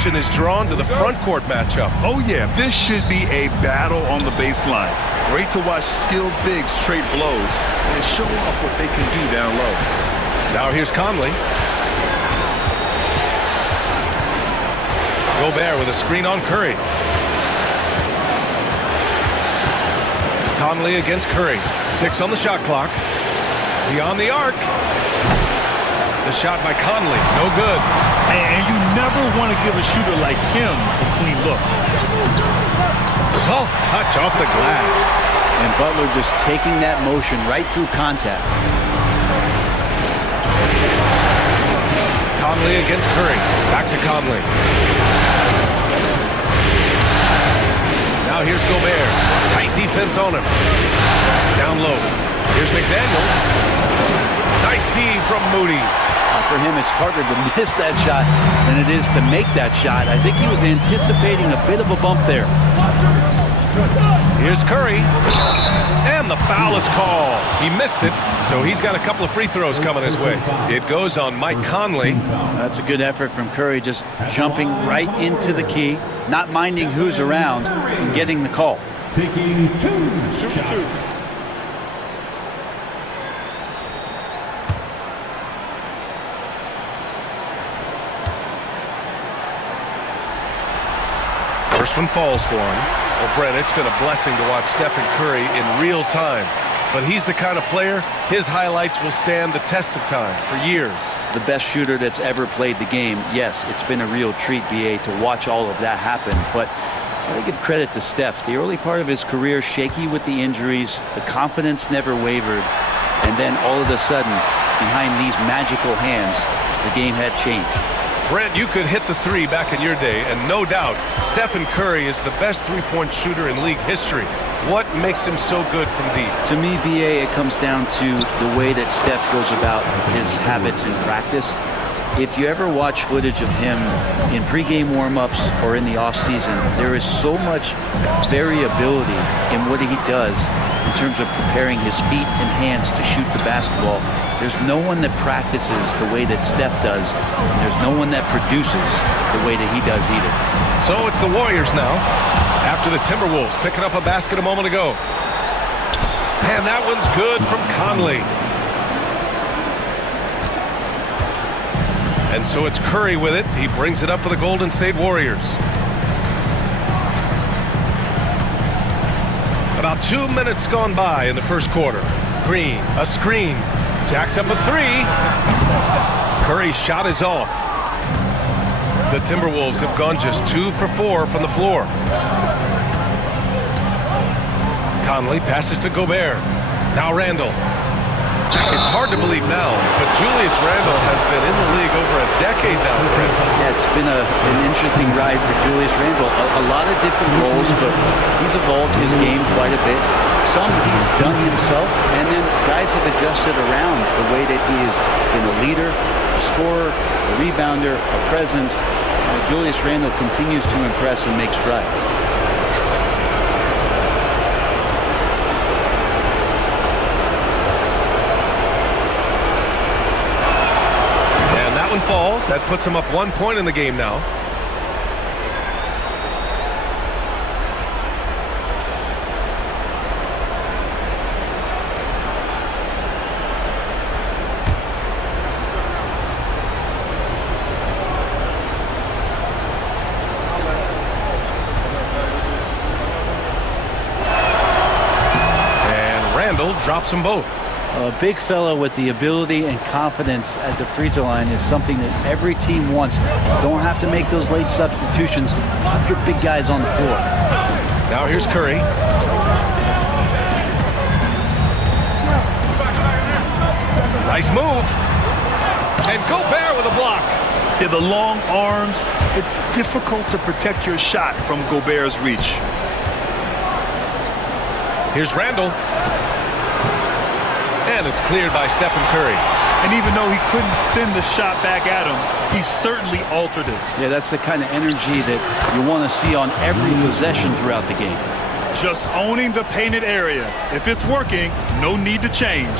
attention is drawn to the front court matchup. Oh, yeah, this should be a battle on the baseline. Great to watch skilled bigs trade blows and show off what they can do down low. Now here's Conley. Gobert with a screen on Curry. Conley against Curry. 6 on the shot clock. Beyond the arc. The shot by Conley, no good. And you never want to give a shooter like him a clean look. Soft touch off the glass. And Butler just taking that motion right through contact. Conley against Curry. Back to Conley. Now here's Gobert. Tight defense on him. Down low. Here's McDaniels. Nice D from Moody. For him, it's harder to miss that shot than it is to make that shot. I think he was anticipating a bit of a bump there. Here's Curry. And the foul is called. He missed it, so he's got a couple of free throws coming his way. It goes on Mike Conley. That's a good effort from Curry, just jumping right into the key, not minding who's around, and getting the call. Taking 2 shots. First one falls for him. Well, Brent, it's been a blessing to watch Stephen Curry in real time. But he's the kind of player, his highlights will stand the test of time for years. The best shooter that's ever played the game. Yes, it's been a real treat, BA, to watch all of that happen. But I give credit to Steph. The early part of his career, shaky with the injuries. The confidence never wavered. And then all of a sudden, behind these magical hands, the game had changed. Brent, you could hit the three back in your day, and no doubt, Stephen Curry is the best three-point shooter in league history. What makes him so good from deep? To me, BA, it comes down to the way that Steph goes about his habits in practice. If you ever watch footage of him in pregame warm-ups or in the offseason, there is so much variability in what he does in terms of preparing his feet and hands to shoot the basketball. There's no one that practices the way that Steph does, and there's no one that produces the way that he does either. So it's the Warriors now, after the Timberwolves picking up a basket a moment ago. And that one's good from Conley. And so it's Curry with it. He brings it up for the Golden State Warriors. About 2 minutes gone by in the first quarter. Green, a screen. Jacks up a three. Curry's shot is off. The Timberwolves have gone just 2 for 4 from the floor. Conley passes to Gobert. Now Randle. It's hard to believe now, but Julius Randle has been in the league over a decade now. Yeah, it's been an interesting ride for Julius Randle. A lot of different roles, but he's evolved his game quite a bit. Some he's done himself, and then guys have adjusted around the way that he has been a leader, a scorer, a rebounder, a presence. Julius Randle continues to impress and make strides. One falls. That puts him up 1 point in the game now. And Randle drops them both. A big fella with the ability and confidence at the free throw line is something that every team wants. Don't have to make those late substitutions. Keep your big guys on the floor. Now here's Curry. Nice move. And Gobert with a block. Yeah, the long arms, it's difficult to protect your shot from Gobert's reach. Here's Randle. And it's cleared by Stephen Curry. And even though he couldn't send the shot back at him, he certainly altered it. Yeah, that's the kind of energy that you want to see on every possession throughout the game. Just owning the painted area. If it's working, no need to change.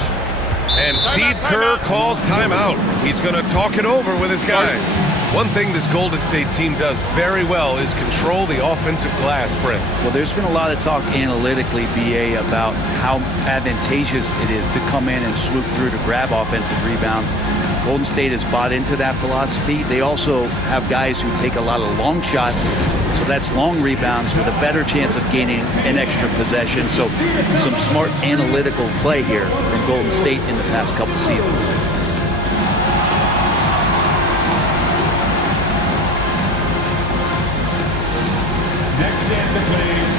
And Steve Kerr calls timeout. He's going to talk it over with his guys. One thing this Golden State team does very well is control the offensive glass, Brent. Well, there's been a lot of talk analytically, BA, about how advantageous it is to come in and swoop through to grab offensive rebounds. Golden State has bought into that philosophy. They also have guys who take a lot of long shots, so that's long rebounds with a better chance of gaining an extra possession. So some smart analytical play here from Golden State in the past couple seasons. Next answer, please.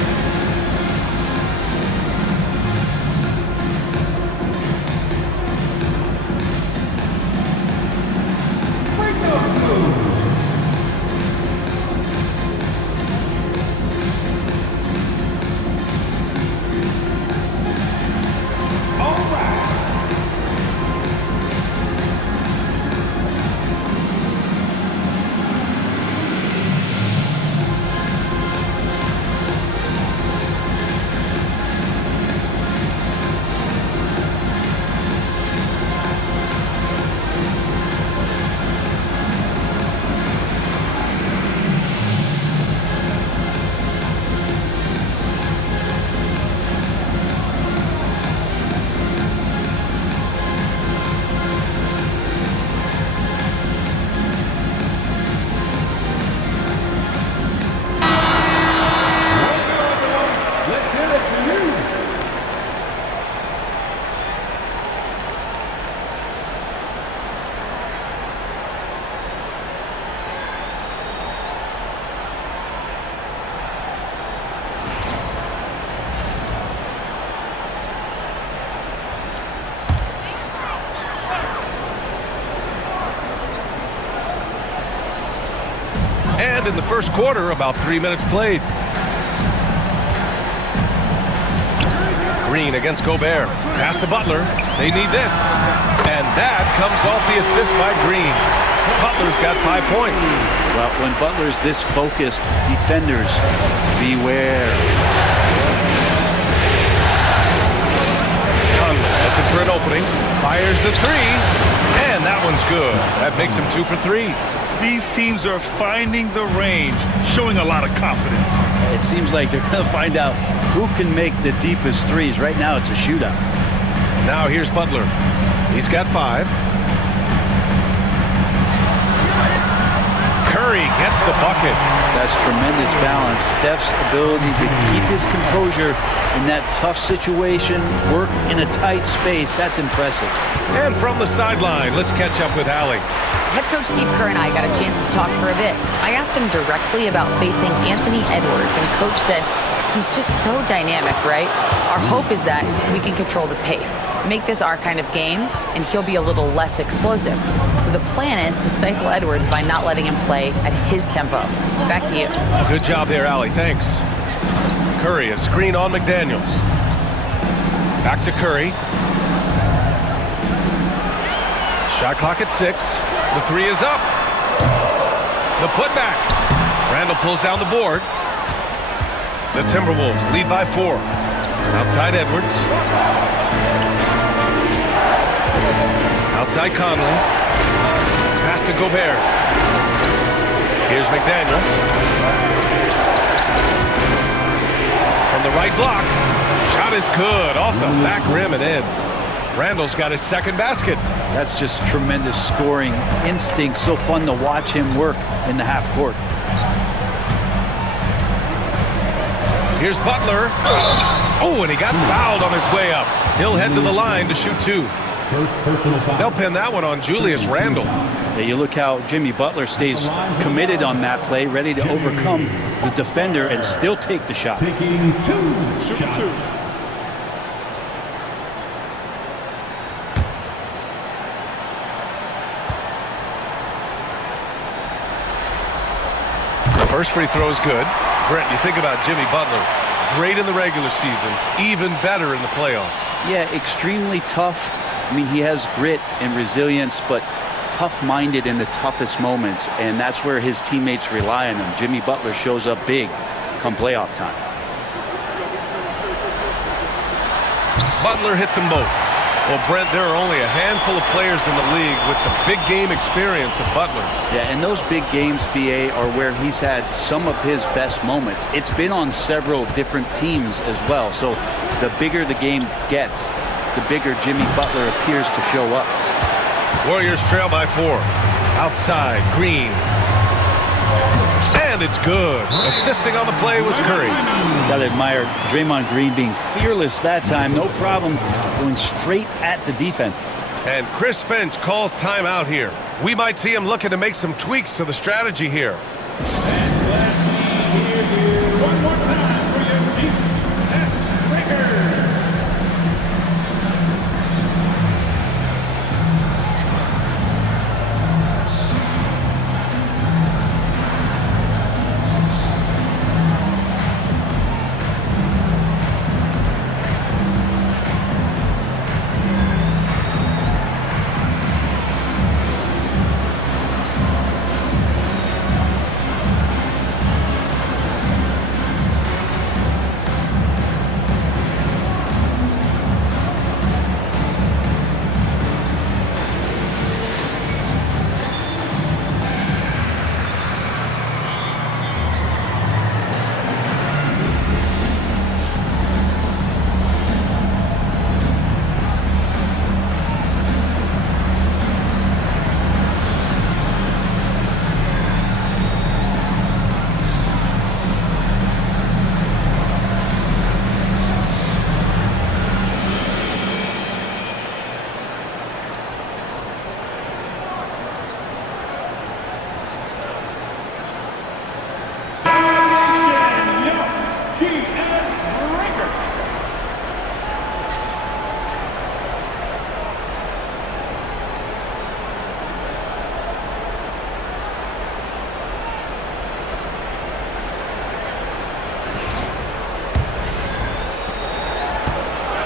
And in the first quarter, about 3 minutes played. Green against Gobert. Pass to Butler. They need this. And that comes off the assist by Green. Butler's got 5 points. Well, when Butler's this focused, defenders, beware. Conley looking for an opening. Fires the three. And that one's good. That makes him 2 for 3. These teams are finding the range, showing a lot of confidence. It seems like they're going to find out who can make the deepest threes. Right now, it's a shootout. Now here's Butler. He's got 5. Curry gets the bucket. That's tremendous balance. Steph's ability to keep his composure in that tough situation, work in a tight space, that's impressive. And from the sideline, let's catch up with Allie. Head coach Steve Kerr and I got a chance to talk for a bit. I asked him directly about facing Anthony Edwards, and coach said, he's just so dynamic, right? Our hope is that we can control the pace, make this our kind of game, and he'll be a little less explosive. So the plan is to stifle Edwards by not letting him play at his tempo. Back to you. Good job there, Allie. Thanks. Curry, a screen on McDaniels. Back to Curry. Shot clock at 6. The 3 is up. The putback. Randall pulls down the board. The Timberwolves lead by 4. Outside Edwards. Outside Conley. Pass to Gobert. Here's McDaniels. From the right block. Shot is good. Off the back rim and in. Randall's got his second basket. That's just tremendous scoring instinct. So fun to watch him work in the half court. Here's Butler. Oh, and he got fouled on his way up. He'll head to the line to shoot 2. First personal foul. They'll pin that one on Julius Randle. Yeah, you look how Jimmy Butler stays committed on that play, ready to overcome the defender and still take the shot. Taking 2 shots. The first free throw is good. Brent, you think about Jimmy Butler. Great in the regular season, even better in the playoffs. Yeah, extremely tough. I mean, he has grit and resilience, but tough-minded in the toughest moments, and that's where his teammates rely on him. Jimmy Butler shows up big come playoff time. Butler hits them both. Well, Brent, there are only a handful of players in the league with the big game experience of Butler. Yeah, and those big games, BA, are where he's had some of his best moments. It's been on several different teams as well. So the bigger the game gets, the bigger Jimmy Butler appears to show up. Warriors trail by 4. Outside, Green. And it's good. Assisting on the play was Curry. Gotta admire Draymond Green being fearless that time. No problem going straight at the defense. And Chris Finch calls timeout here. We might see him looking to make some tweaks to the strategy here. And let me hear you one more time for your Chief Breakers.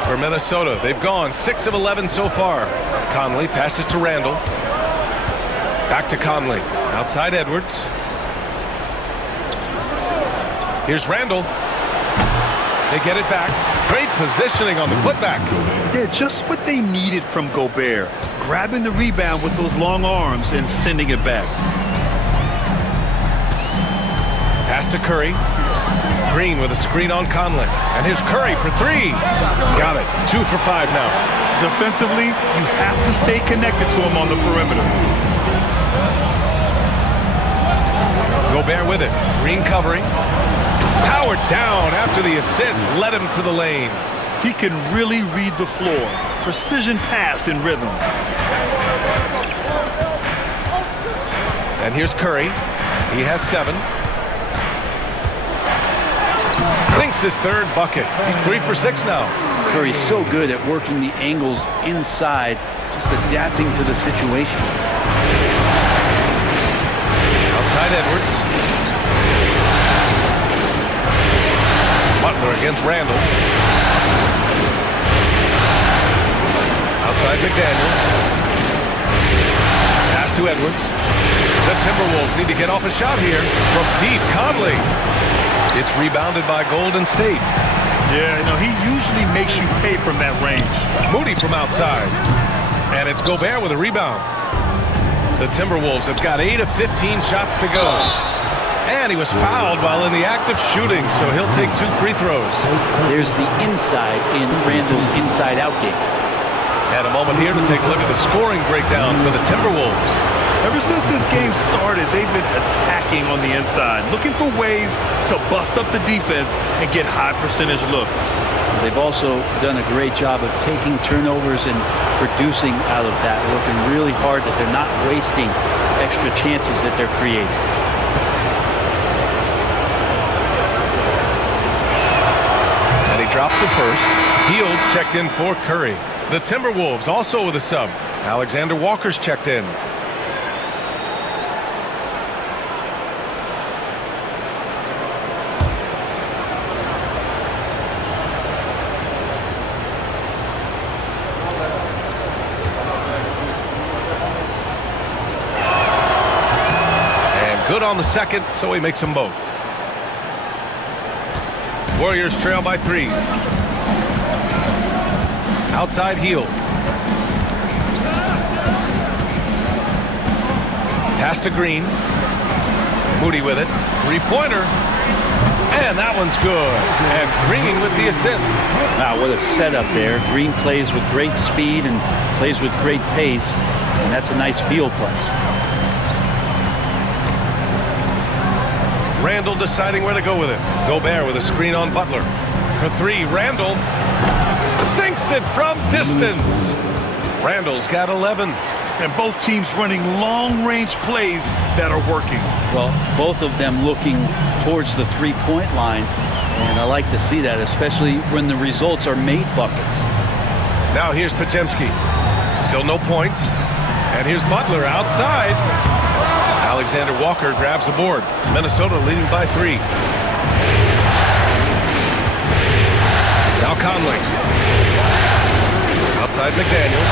For Minnesota, they've gone 6 of 11 so far. Conley passes to Randall. Back to Conley. Outside Edwards. Here's Randall. They get it back. Great positioning on the putback. Yeah, just what they needed from Gobert. Grabbing the rebound with those long arms and sending it back. Pass to Curry. Green with a screen on Conley. And here's Curry for 3. Got it. 2 for 5 now. Defensively, you have to stay connected to him on the perimeter. Gobert with it. Green covering. Powered down after the assist. Led him to the lane. He can really read the floor. Precision pass in rhythm. And here's Curry. He has 7. Sinks his 3rd bucket. He's 3 for 6 now. Curry's so good at working the angles inside, just adapting to the situation. Outside Edwards. Butler against Randall. Outside McDaniels. Pass to Edwards. The Timberwolves need to get off a shot here from deep. Conley. It's rebounded by Golden State. Yeah, he usually makes you pay from that range. Moody from outside. And it's Gobert with a rebound. The Timberwolves have got 8 of 15 shots to go. And he was fouled while in the act of shooting, so he'll take 2 free throws. There's the inside in Randall's inside-out game. And a moment here to take a look at the scoring breakdown for the Timberwolves. Ever since this game started, they've been attacking on the inside, looking for ways to bust up the defense and get high percentage looks. They've also done a great job of taking turnovers and producing out of that, working really hard that they're not wasting extra chances that they're creating. And he drops it first. Heald's checked in for Curry. The Timberwolves also with a sub. Alexander Walker's checked in. Good on the second, so he makes them both. Warriors trail by 3. Outside Hield. Pass to Green. Moody with it. Three-pointer. And that one's good. And Green with the assist. Wow, what a setup there. Green plays with great speed and plays with great pace, and that's a nice field play. Randall deciding where to go with it. Gobert with a screen on Butler. For three, Randall sinks it from distance. Randall's got 11. And both teams running long-range plays that are working. Well, both of them looking towards the three-point line, and I like to see that, especially when the results are made buckets. Now here's Podziemski. Still no points. And here's Butler outside. Alexander Walker grabs the board. Minnesota leading by 3. Now Conley. Outside McDaniels.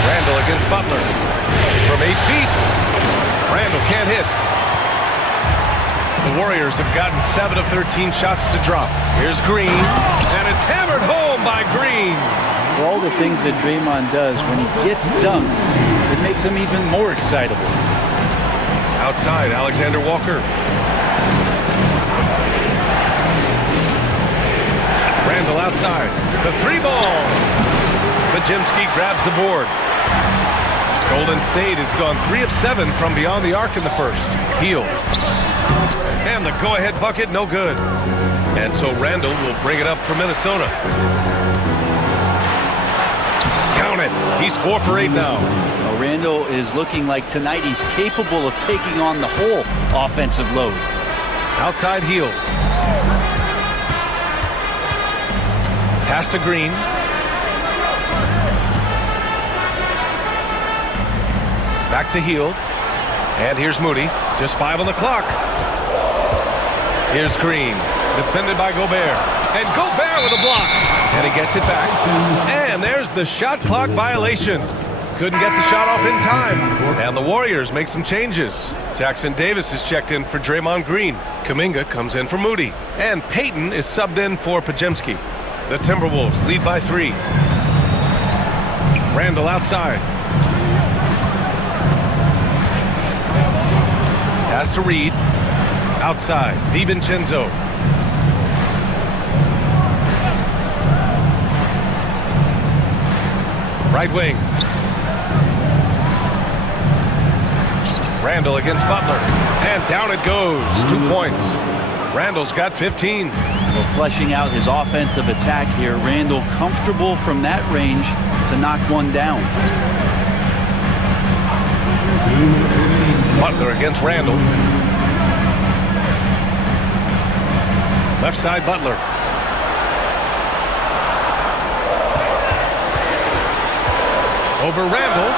Randall against Butler. From 8 feet. Randall can't hit. The Warriors have gotten 7 of 13 shots to drop. Here's Green. And it's hammered home by Green. For all the things that Draymond does, when he gets dunks, it makes him even more excitable. Outside, Alexander Walker. Randall outside. The 3-ball. Podziemski grabs the board. Golden State has gone 3 of 7 from beyond the arc in the first. Hield. And the go-ahead bucket, no good. And so Randall will bring it up for Minnesota. Count it. He's 4 for 8 now. Well, Randall is looking like tonight he's capable of taking on the whole offensive load. Outside Hield. Pass to Green. Back to Hield. And here's Moody. Just 5 on the clock. Here's Green. Defended by Gobert. And Gobert with a block. And he gets it back. And there's the shot clock violation. Couldn't get the shot off in time. And the Warriors make some changes. Jackson Davis is checked in for Draymond Green. Kuminga comes in for Moody. And Payton is subbed in for Podziemski. The Timberwolves lead by 3. Randall outside. Pass to Reed. Outside. DiVincenzo. Right wing. Randall against Butler. And down it goes. 2 points. Randall's got 15. Well, fleshing out his offensive attack here. Randall comfortable from that range to knock one down. Butler against Randall. Left side Butler. Over Randall.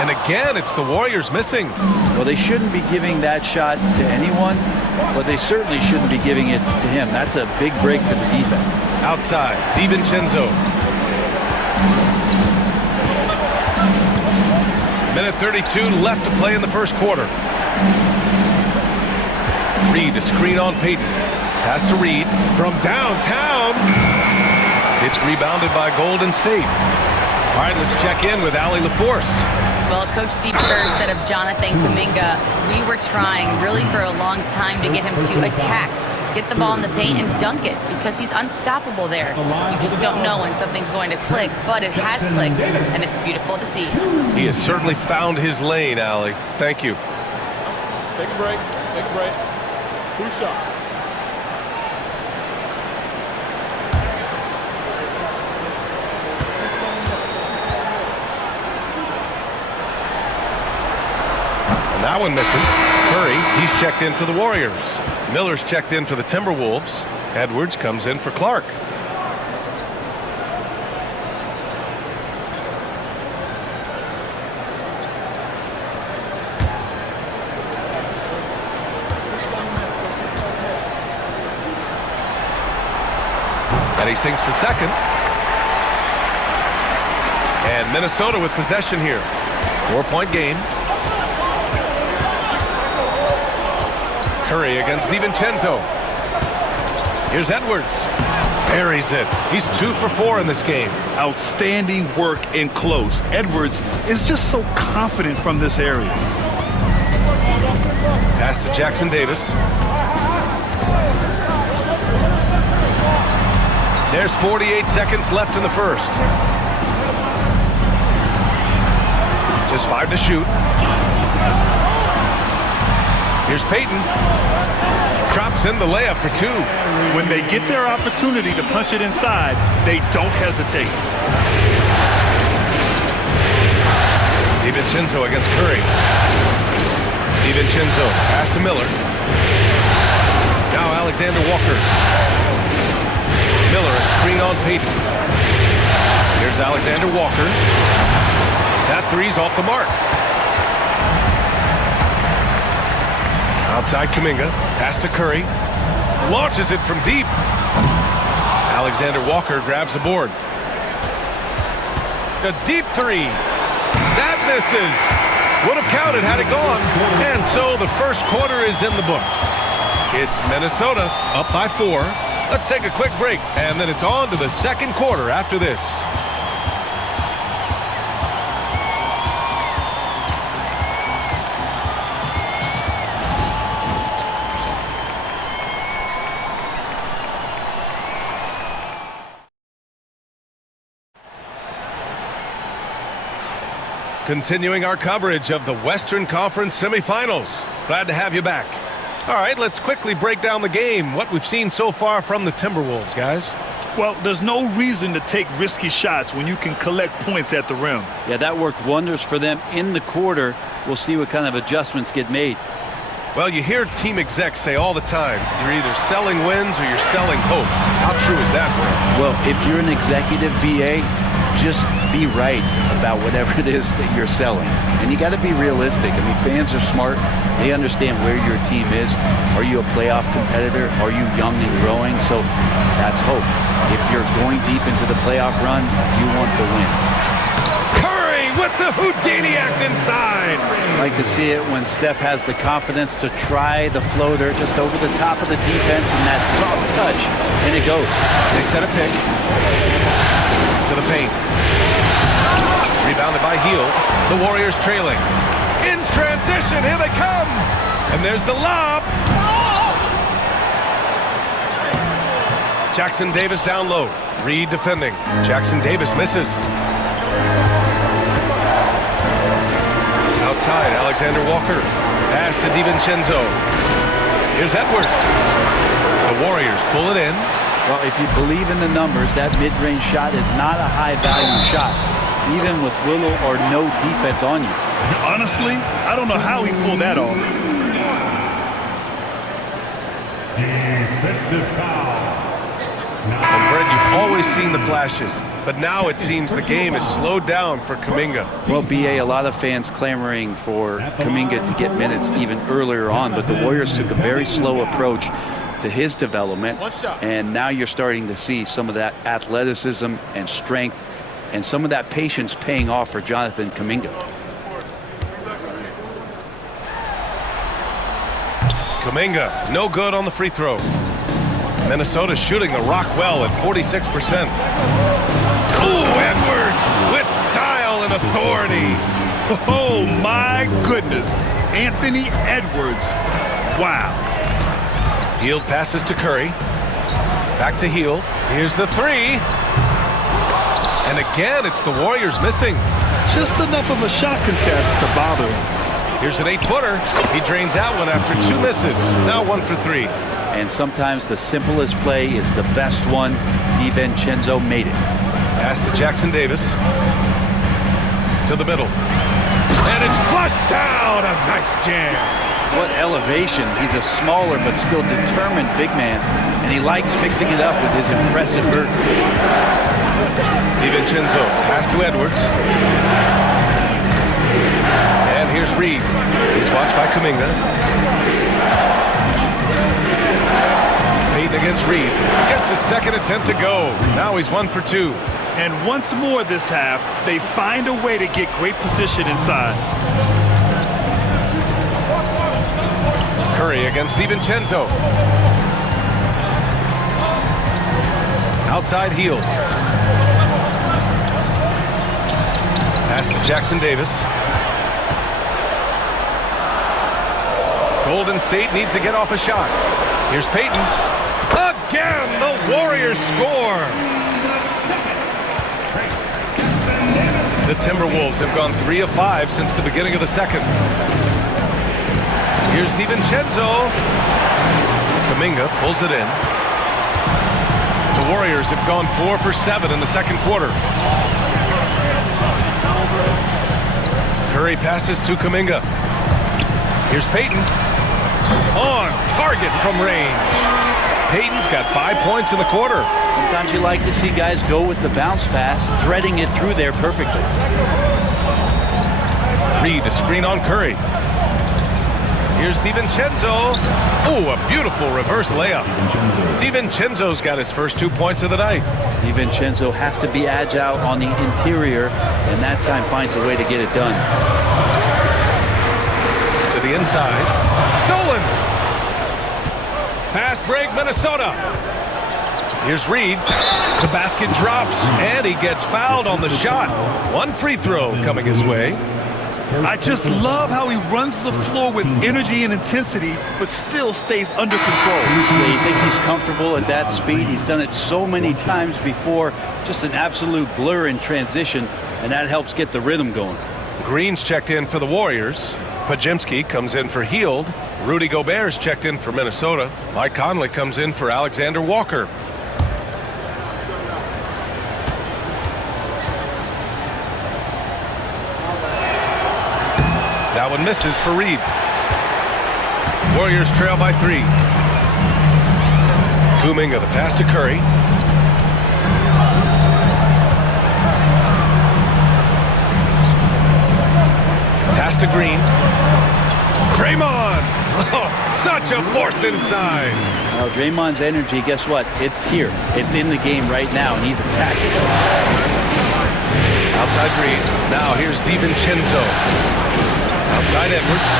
And again, it's the Warriors missing. Well, they shouldn't be giving that shot to anyone, but they certainly shouldn't be giving it to him. That's a big break for the defense. Outside, DiVincenzo. Minute 32 left to play in the first quarter. Reed, a screen on Payton. Pass to Reed from downtown. It's rebounded by Golden State. All right, let's check in with Allie LaForce. Well, Coach Steve Kerr said of Jonathan Kuminga, we were trying really for a long time to get him to attack, get the ball in the paint and dunk it because he's unstoppable there. You just don't know when something's going to click, but it has clicked, and it's beautiful to see. He has certainly found his lane, Allie. Thank you. Take a break. Take a break. 2 shots. And that one misses. Curry, he's checked in for the Warriors. Miller's checked in for the Timberwolves. Edwards comes in for Clark. And he sinks the second. And Minnesota with possession here. 4-point game. Curry against DiVincenzo. Here's Edwards. Buries it. He's 2 for 4 in this game. Outstanding work in close. Edwards is just so confident from this area. Pass to Jackson Davis. There's 48 seconds left in the first. Just 5 to shoot. Here's Payton. Drops in the layup for 2. When they get their opportunity to punch it inside, they don't hesitate. DiVincenzo against Curry. DiVincenzo, pass to Miller. Now Alexander Walker. Miller, a screen on Payton. Here's Alexander Walker. That three's off the mark. Outside Kuminga, pass to Curry. Launches it from deep. Alexander Walker grabs the board. A deep three. That misses. Would have counted had it gone. And so the first quarter is in the books. It's Minnesota up by 4. Let's take a quick break, and then it's on to the second quarter after this. Continuing our coverage of the Western Conference semifinals. Glad to have you back. All right, let's quickly break down the game, what we've seen so far from the Timberwolves, guys. Well, there's no reason to take risky shots when you can collect points at the rim. Yeah, that worked wonders for them in the quarter. We'll see what kind of adjustments get made. Well, you hear team execs say all the time, you're either selling wins or you're selling hope. How true is that, Will? Well, if you're an executive BA, just be right about whatever it is that you're selling. And you got to be realistic. I mean, fans are smart. They understand where your team is. Are you a playoff competitor? Are you young and growing? So that's hope. If you're going deep into the playoff run, you want the wins. Curry with the Houdini act inside. I like to see it when Steph has the confidence to try the floater just over the top of the defense and that soft touch, and it goes. They set a pick to the paint. Rebounded by Hield. The Warriors trailing. In transition, here they come. And there's the lob. Jackson Davis down low. Reed defending. Jackson Davis misses. Outside, Alexander Walker. Pass to DiVincenzo. Here's Edwards. The Warriors pull it in. Well, if you believe in the numbers, that mid-range shot is not a high-value shot, even with little or no defense on you. Honestly, I don't know how he pulled that off. Defensive foul. And Brett, you've always seen the flashes, but now it seems the game is slowed down for Kuminga. Well, BA, a lot of fans clamoring for Kuminga to get minutes even earlier on, but the Warriors took a very slow approach to his development, and now you're starting to see some of that athleticism and strength and some of that patience paying off for Jonathan Kuminga. Kuminga, no good on the free throw. Minnesota shooting the rock well at 46%. Ooh, Edwards with style and authority. Oh, my goodness. Anthony Edwards. Wow. Hield passes to Curry. Back to Hield. Here's the three. And again, it's the Warriors missing. Just enough of a shot contest to bother him. Here's an 8-footer. He drains that one after 2 misses. Now 1 for 3. And sometimes the simplest play is the best one. DiVincenzo made it. Pass to Jackson Davis. To the middle. And it's flushed down. A nice jam. What elevation. He's a smaller but still determined big man, and he likes mixing it up with his impressive vert. DiVincenzo, pass to Edwards. And here's Reed. He's watched by Kuminga. Payton against Reed. Gets his second attempt to go. Now he's 1 for 2. And once more this half, they find a way to get great position inside. Curry against DiVincenzo. Outside heel. Pass to Jackson Davis. Golden State needs to get off a shot. Here's Payton. Again, the Warriors score. The Timberwolves have gone 3 of 5 since the beginning of the second. Here's DiVincenzo. Kuminga pulls it in. The Warriors have gone 4 for 7 in the second quarter. Curry passes to Kuminga. Here's Payton. On target from range. Payton's got 5 points in the quarter. Sometimes you like to see guys go with the bounce pass, threading it through there perfectly. Reed, a screen on Curry. Here's DiVincenzo. Oh, a beautiful reverse layup. DiVincenzo's got his first 2 points of the night. DiVincenzo has to be agile on the interior, and that time finds a way to get it done. To the inside. Stolen. Fast break, Minnesota. Here's Reed. The basket drops, and he gets fouled on the shot. One free throw coming his way. I just love how he runs the floor with energy and intensity, but still stays under control. Yeah, you think he's comfortable at that speed? He's done it so many times before. Just an absolute blur in transition, and that helps get the rhythm going. Green's checked in for the Warriors. Pajemski comes in for Hield. Rudy Gobert's checked in for Minnesota. Mike Conley comes in for Alexander Walker. That one misses for Reed. Warriors trail by 3. Kuminga, the pass to Curry. Pass to Green. Draymond! Oh, such a force inside. Well, Draymond's energy, guess what? It's here. It's in the game right now, and he's attacking. Outside Green. Now here's DiVincenzo. Outside Edwards.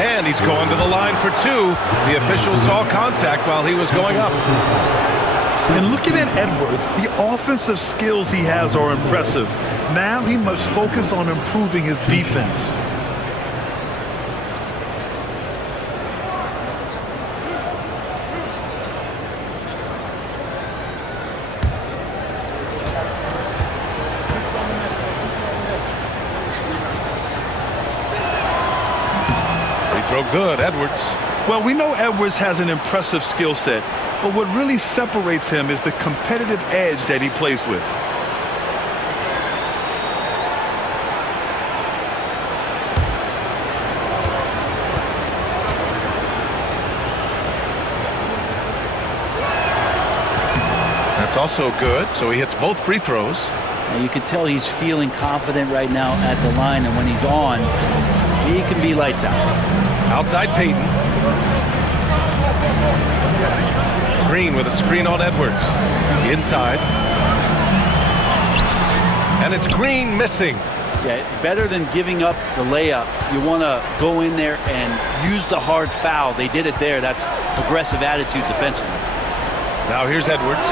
And he's going to the line for 2. The official saw contact while he was going up. And looking at Edwards, the offensive skills he has are impressive. Now he must focus on improving his defense. Good, Edwards. Well, we know Edwards has an impressive skill set, but what really separates him is the competitive edge that he plays with. That's also good, so he hits both free throws. Now you can tell he's feeling confident right now at the line, and when he's on, he can be lights out. Outside Payton. Green with a screen on Edwards. Inside. And it's Green missing. Yeah, better than giving up the layup. You want to go in there and use the hard foul. They did it there. That's aggressive attitude defensively. Now here's Edwards.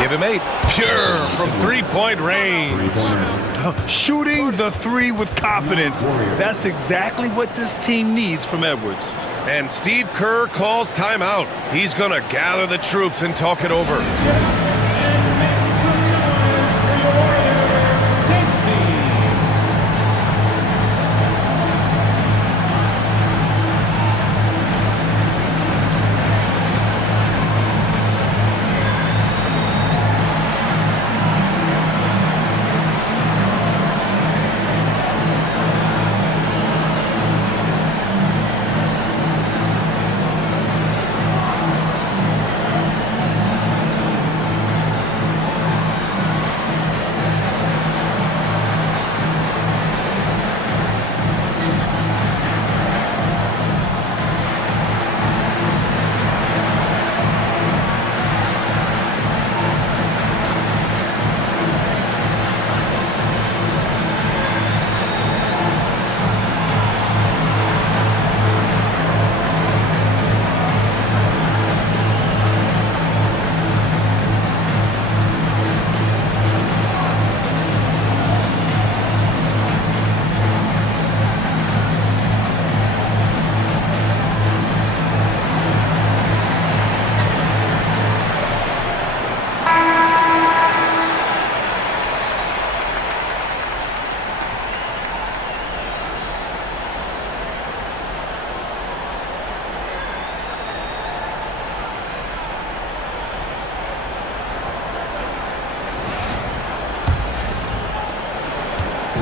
Give him 8. Pure from 3-point range. Shooting the 3 with confidence. That's exactly what this team needs from Edwards. And Steve Kerr calls timeout. He's going to gather the troops and talk it over.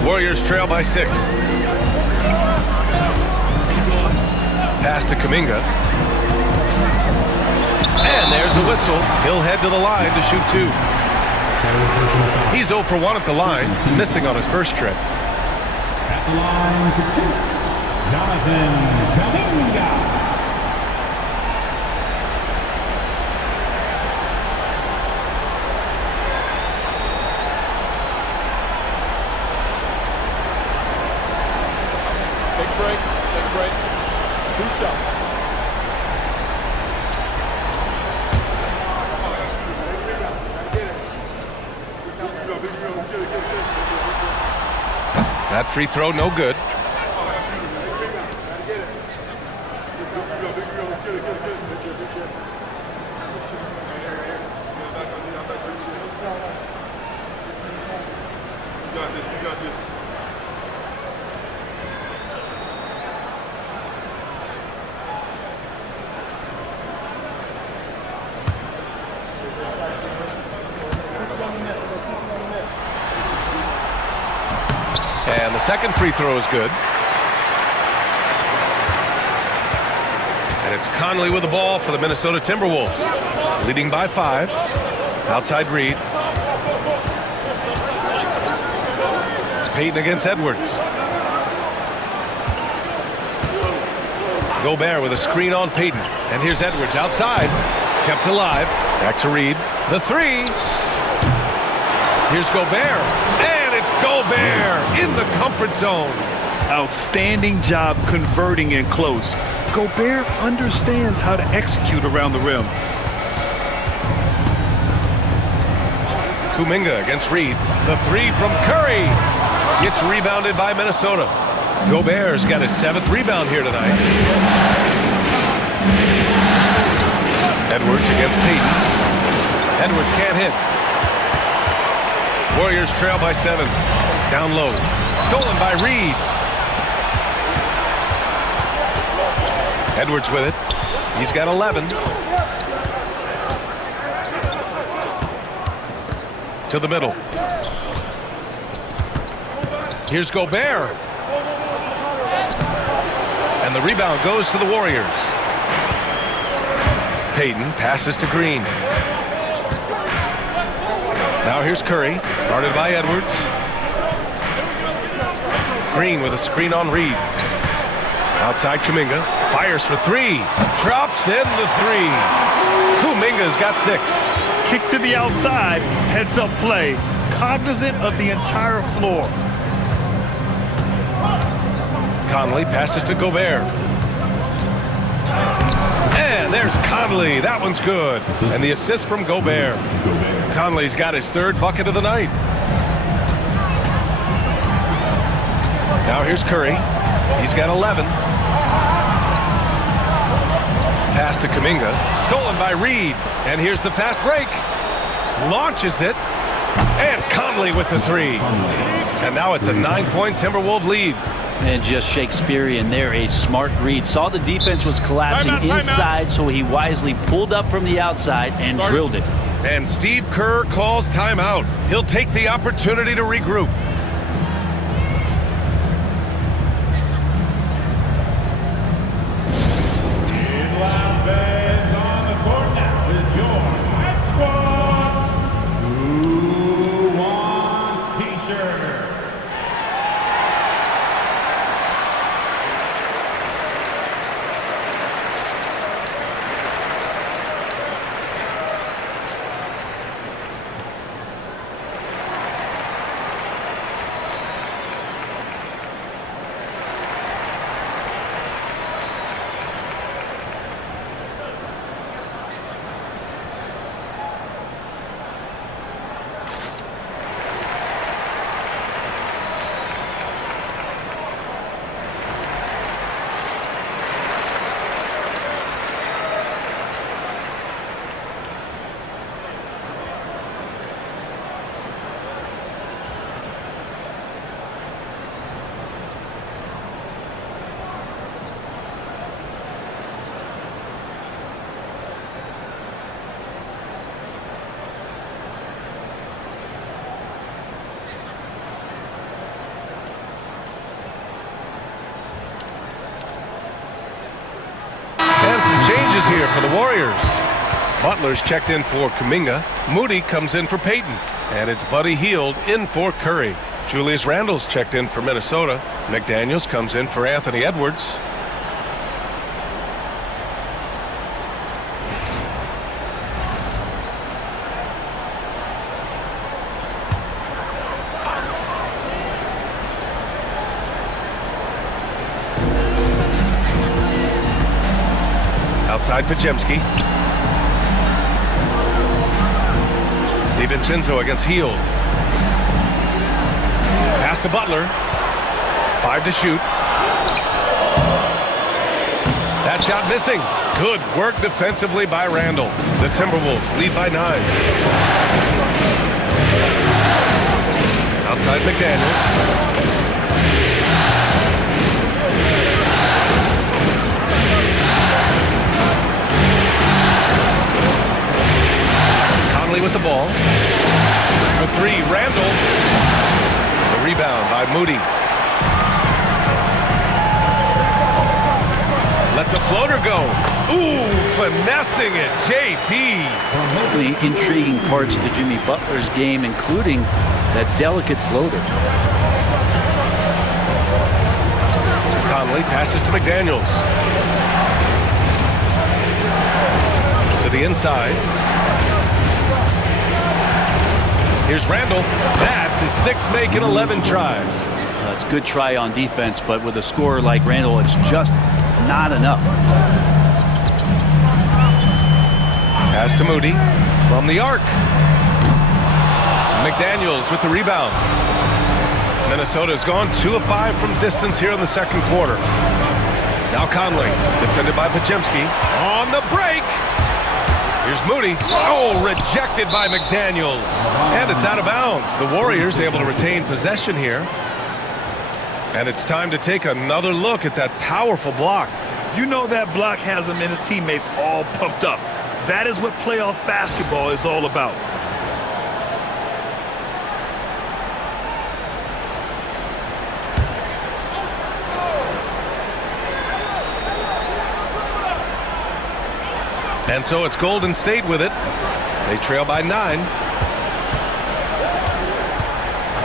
Warriors trail by 6. Pass to Kuminga. And there's a whistle. He'll head to the line to shoot 2. He's 0 for 1 at the line, missing on his first trip. At the line for 2, Jonathan Kuminga. Take a break. 2 shots. That free throw, no good. We got this. And the second free throw is good. And it's Conley with the ball for the Minnesota Timberwolves. Leading by 5. Outside Reed. Payton against Edwards. Gobert with a screen on Payton. And here's Edwards outside. Kept alive. Back to Reed. The 3. Here's Gobert. And it's Gobert in the comfort zone. Outstanding job converting in close. Gobert understands how to execute around the rim. Kuminga against Reed. The 3 from Curry. Gets rebounded by Minnesota. Gobert's got his 7th rebound here tonight. Edwards against Payton. Edwards can't hit. Warriors trail by 7. Down low. Stolen by Reed. Edwards with it. He's got 11. To the middle. Here's Gobert. And the rebound goes to the Warriors. Payton passes to Green. Now here's Curry, guarded by Edwards. Green with a screen on Reed. Outside Kuminga, fires for 3. Drops in the 3. Kuminga's got 6. Kick to the outside, heads up play. Cognizant of the entire floor. Conley passes to Gobert. And there's Conley. That one's good. And the assist from Gobert. Conley's got his 3rd bucket of the night. Now here's Curry. He's got 11. Pass to Kuminga. Stolen by Reed. And here's the fast break. Launches it. And Conley with the 3. And now it's a 9-point Timberwolves lead. And just Shakespearean there, a smart read. Saw the defense was collapsing inside, so he wisely pulled up from the outside and drilled it. And Steve Kerr calls timeout. He'll take the opportunity to regroup. Inbound fans on the court now with your hype squad. Who wants t-shirts? changes here for the Warriors. Butler's checked in for Kuminga. Moody comes in for Payton. And it's Buddy Hield in for Curry. Julius Randle's checked in for Minnesota. McDaniels comes in for Anthony Edwards. Outside Pajemski. DiVincenzo against Hield. Pass to Butler. 5 to shoot. That shot missing. Good work defensively by Randle. The Timberwolves lead by 9. Outside McDaniels. With the ball. For 3, Randle. The rebound by Moody. Lets a floater go. Ooh, finessing it, JP. Certainly intriguing parts to Jimmy Butler's game, including that delicate floater. Conley passes to McDaniels. To the inside. Here's Randle. That's his 6th make in 11 tries. It's a good try on defense, but with a scorer like Randle, it's just not enough. Pass to Moody from the arc. McDaniels with the rebound. Minnesota's gone 2 of 5 from distance here in the second quarter. Now Conley, defended by Pajemski. On the break. Here's Moody. Oh, rejected by McDaniels. And it's out of bounds. The Warriors able to retain possession here. And it's time to take another look at that powerful block. You know that block has him and his teammates all pumped up. That is what playoff basketball is all about. And so it's Golden State with it. They trail by 9.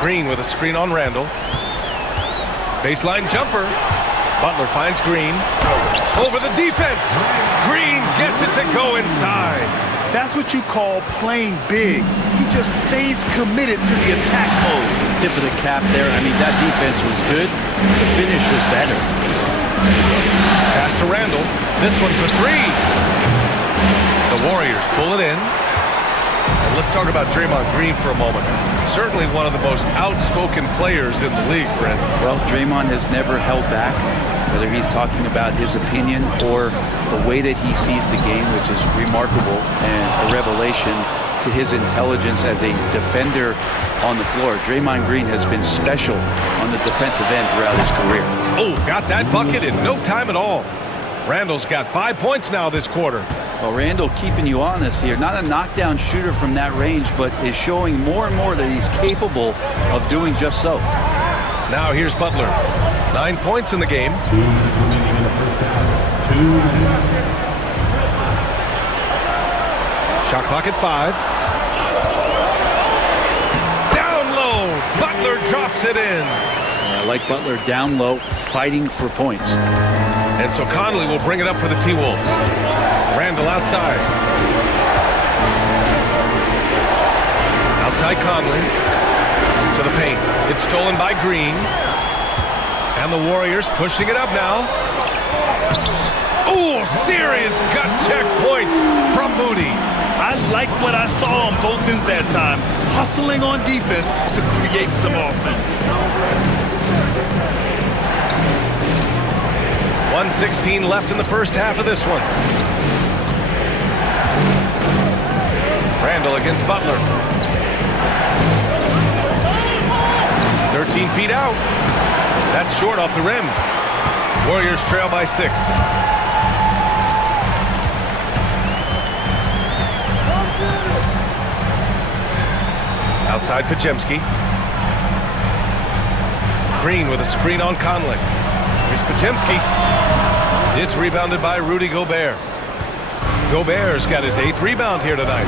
Green with a screen on Randle. Baseline jumper. Butler finds Green. Over the defense. Green gets it to go inside. That's what you call playing big. He just stays committed to the attack mode. Tip of the cap there. I mean, that defense was good. The finish was better. Pass to Randle. This one for 3. The Warriors pull it in. And let's talk about Draymond Green for a moment. Certainly one of the most outspoken players in the league, Brent. Well, Draymond has never held back, whether he's talking about his opinion or the way that he sees the game, which is remarkable and a revelation to his intelligence as a defender on the floor. Draymond Green has been special on the defensive end throughout his career. Oh, got that bucket in no time at all. Randle's got 5 points now this quarter. Well, Randle keeping you honest here. Not a knockdown shooter from that range, but is showing more and more that he's capable of doing just so. Now here's Butler. 9 points in the game. 2 minutes remaining in the first half. 2 minutes. Shot clock at 5. Down low. Butler drops it in. I like Butler down low, fighting for points. And so Conley will bring it up for the T-Wolves. Randle outside. Outside Conley. To the paint. It's stolen by Green. And the Warriors pushing it up now. Oh, serious gut check points from Moody. I like what I saw on both ends that time. Hustling on defense to create some offense. 1:16 left in the first half of this one. Randle against Butler. 13 feet out. That's short off the rim. Warriors trail by 6. Outside Pajemski. Green with a screen on Conley. Here's Pajemski. It's rebounded by Rudy Gobert. Gobert's got his 8th rebound here tonight.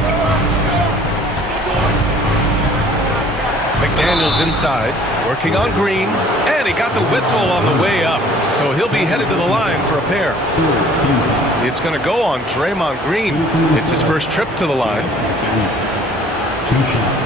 McDaniels inside, working on Green, and he got the whistle on the way up, so he'll be headed to the line for a pair. It's going to go on Draymond Green. It's his first trip to the line. 2 shots.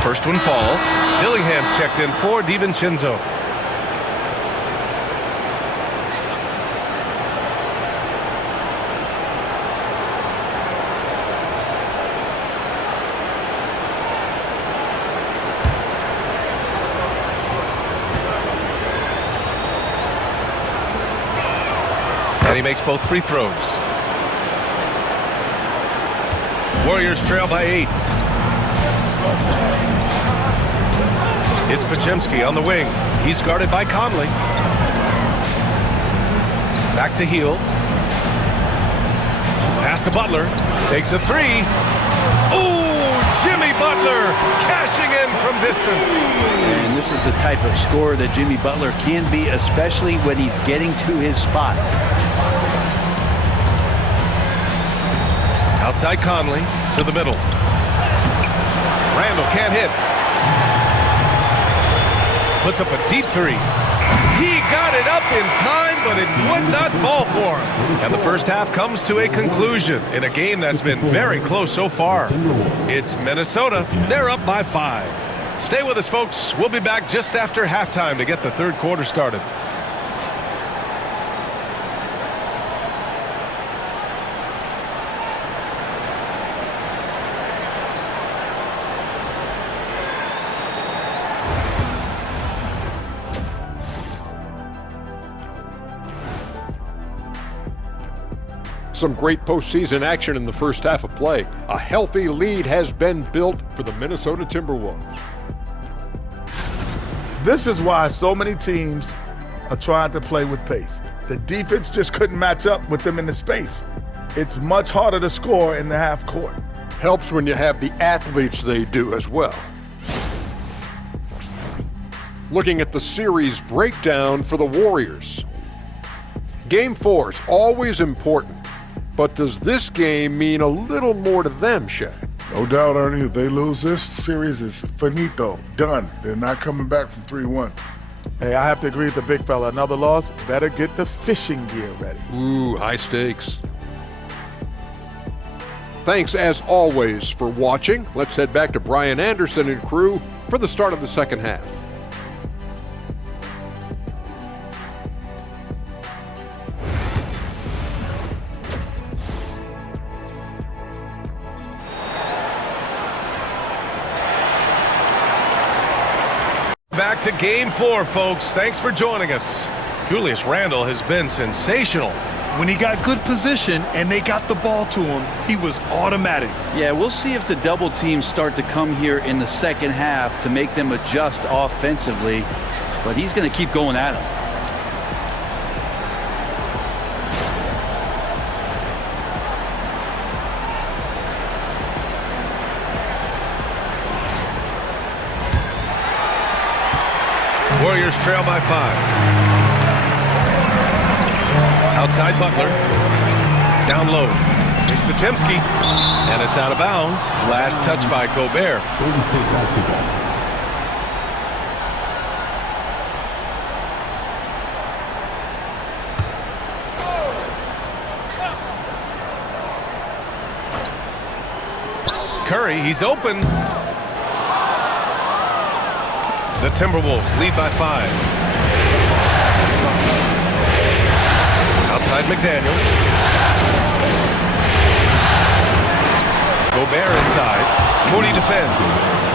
First one falls. Dillingham's checked in for DiVincenzo. And he makes both free throws. Warriors trail by 8. It's Podziemski on the wing. He's guarded by Conley. Back to Hill. Pass to Butler. Takes a 3. Oh, Jimmy Butler cashing in from distance. And this is the type of scorer that Jimmy Butler can be, especially when he's getting to his spots. Outside Conley to the middle. Randall can't hit. Puts up a deep 3. He got it up in time, but it would not fall for him. And the first half comes to a conclusion in a game that's been very close so far. It's Minnesota. They're up by 5. Stay with us, folks. We'll be back just after halftime to get the third quarter started. Some great postseason action in the first half of play. A healthy lead has been built for the Minnesota Timberwolves. This is why so many teams are trying to play with pace. The defense just couldn't match up with them in the space. It's much harder to score in the half court. Helps when you have the athletes they do as well. Looking at the series breakdown for the Warriors. Game 4 is always important. But does this game mean a little more to them, Shaq? No doubt, Ernie. If they lose this series, it's finito. Done. They're not coming back from 3-1. Hey, I have to agree with the big fella. Another loss, better get the fishing gear ready. Ooh, high stakes. Thanks, as always, for watching. Let's head back to Brian Anderson and crew for the start of the second half. Back to game 4, folks. Thanks for joining us. Julius Randle has been sensational. When he got good position and they got the ball to him, he was automatic. Yeah, we'll see if the double teams start to come here in the second half to make them adjust offensively, but he's going to keep going at them. Warriors trail by 5. Outside Butler. Down low. Here's Podziemski. And it's out of bounds. Last touch by Gobert. Golden State basketball. Curry, he's open. The Timberwolves lead by 5. Outside McDaniels. Gobert inside. Moody defends.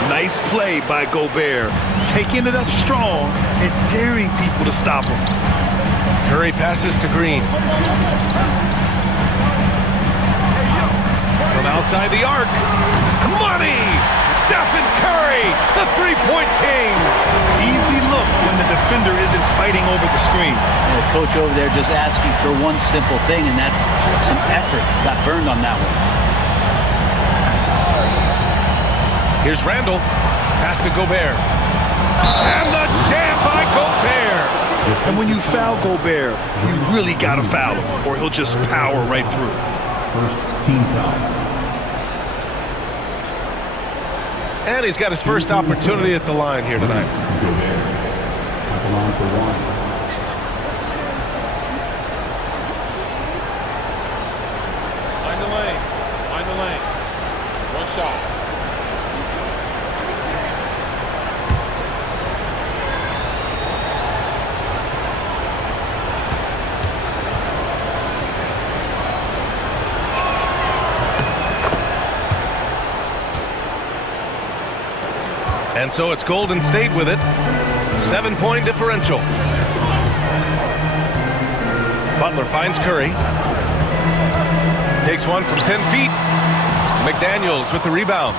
Nice play by Gobert, taking it up strong and daring people to stop him. Curry passes to Green. From outside the arc. Money! Stephen Curry, the three-point king. Easy look when the defender isn't fighting over the screen. And the coach over there just asking for one simple thing, and that's some effort. Got burned on that one. Here's Randall. Pass to Gobert. And the jam by Gobert. And when you foul Gobert, you really got to foul him, or he'll just power right through. First team foul. And he's got his first opportunity at the line here tonight. Gobert at the line for one. Find the lanes. Find the lanes. One shot. And so it's Golden State with it. 7-point differential. Butler finds Curry. Takes one from 10 feet. McDaniels with the rebound.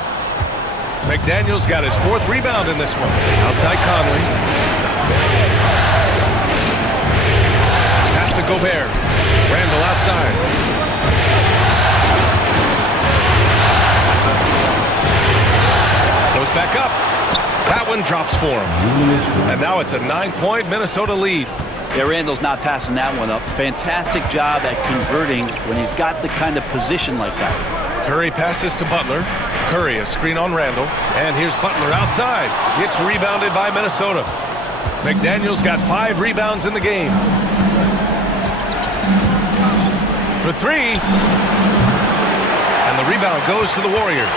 McDaniels got his 4th rebound in this one. Outside Conley. Pass to Gobert. Randall outside. Goes back up. That one drops for him. And now it's a 9-point Minnesota lead. Yeah, Randall's not passing that one up. Fantastic job at converting when he's got the kind of position like that. Curry passes to Butler. Curry, a screen on Randall. And here's Butler outside. It's rebounded by Minnesota. McDaniels got 5 rebounds in the game. For 3. And the rebound goes to the Warriors.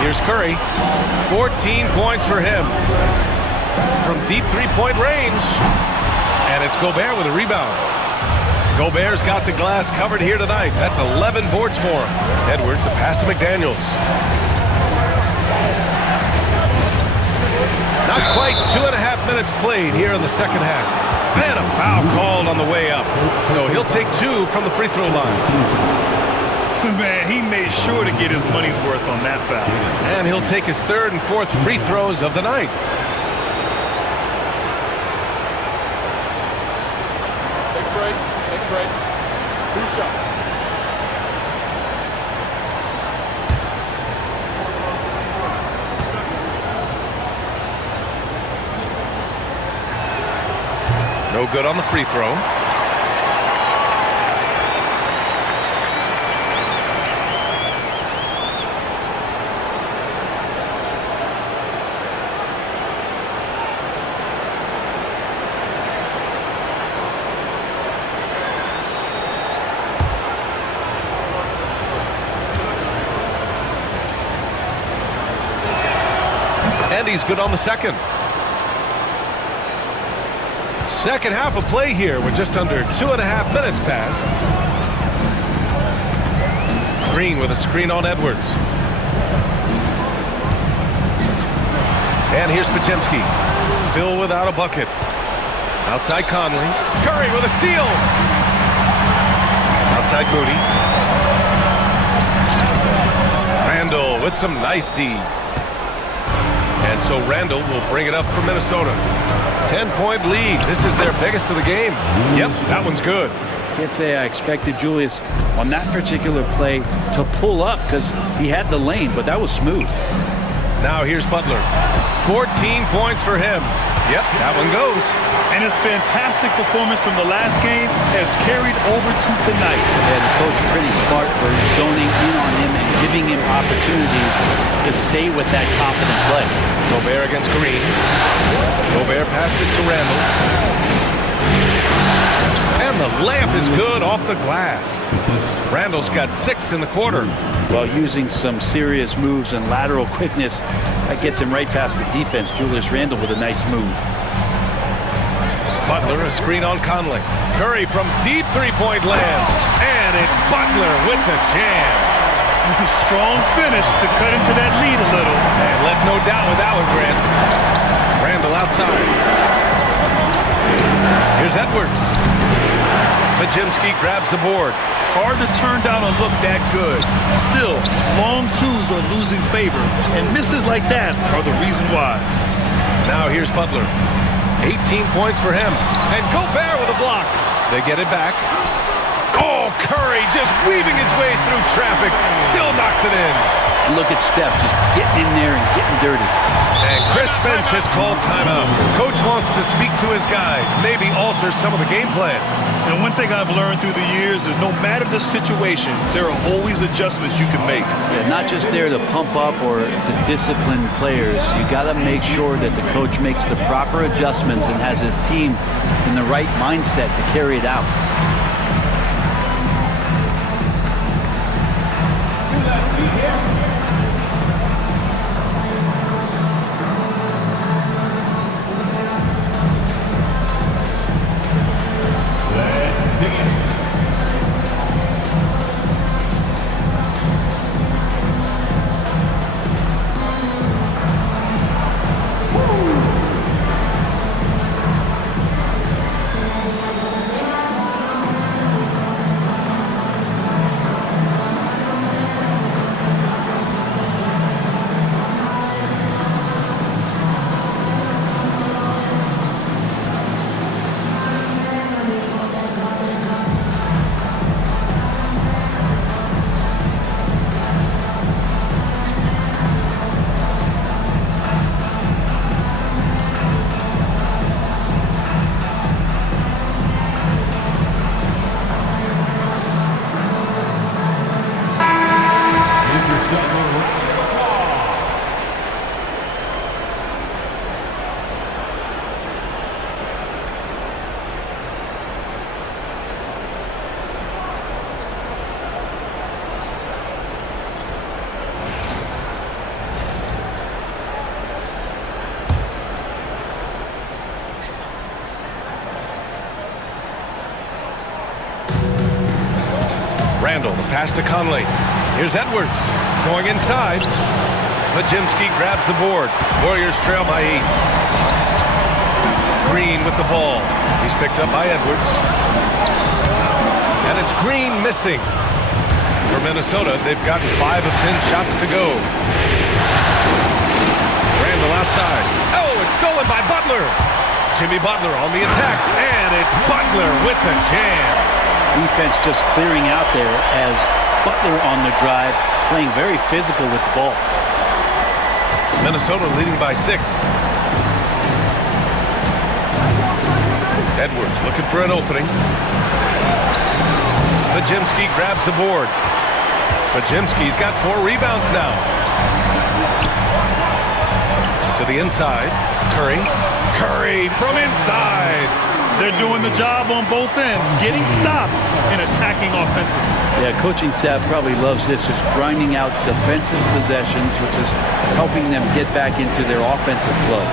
Here's Curry. 14 points for him. From deep 3-point range. And it's Gobert with a rebound. Gobert's got the glass covered here tonight. That's 11 boards for him. Edwards, the pass to McDaniels. Not quite 2.5 minutes played here in the second half. And a foul called on the way up. So he'll take 2 from the free throw line. Man, he made sure to get his money's worth on that foul. And he'll take his 3rd and 4th free throws of the night. Take a break. Take a break. 2 shots. No good on the free throw. And he's good on the second. Second half of play here with just under 2.5 minutes passed. Green with a screen on Edwards. And here's Pajemski. Still without a bucket. Outside Conley. Curry with a steal. Outside Moody. Randall with some nice D. And so Randall will bring it up for Minnesota. 10-point lead. This is their biggest of the game. Yep, that one's good. Can't say I expected Julius on that particular play to pull up because he had the lane, but that was smooth. Now here's Butler. 14 points for him. Yep, that one goes. And his fantastic performance from the last game has carried over to tonight. And the coach pretty smart for zoning in on him and giving him opportunities to stay with that confident play. Gobert against Green. Gobert passes to Randall. And the layup is good off the glass. Randall's got 6 in the quarter. Well, using some serious moves and lateral quickness, that gets him right past the defense. Julius Randall with a nice move. Butler, a screen on Conley. Curry from deep 3-point land. And it's Butler with the jam. Strong finish to cut into that lead a little. And left no doubt with that one, Grant. Randall outside. Here's Edwards. Majimski grabs the board. Hard to turn down a look that good. Still, long twos are losing favor, and misses like that are the reason why. Now here's Butler. 18 points for him. And Gobert with a block. They get it back. Oh, Curry just weaving his way through traffic. Still knocks it in. And look at Steph just getting in there and getting dirty. And Chris Finch has called timeout. Coach wants to speak to his guys, maybe alter some of the game plan. And one thing I've learned through the years is no matter the situation, there are always adjustments you can make. Yeah, not just there to pump up or to discipline players. You got to make sure that the coach makes the proper adjustments and has his team in the right mindset to carry it out. Randall, the pass to Conley. Here's Edwards going inside. Majimski grabs the board. Warriors trail by 8. Green with the ball. He's picked up by Edwards. And it's Green missing. For Minnesota, they've gotten 5 of 10 shots to go. Randall outside. Oh, it's stolen by Butler. Jimmy Butler on the attack. And it's Butler with the jam. Defense just clearing out there as Butler on the drive, playing very physical with the ball. Minnesota leading by 6. Edwards looking for an opening. Majimski grabs the board. Majimski's got 4 rebounds now. To the inside. Curry. Curry from inside. They're doing the job on both ends, getting stops and attacking offensively. Yeah, coaching staff probably loves this, just grinding out defensive possessions, which is helping them get back into their offensive flow.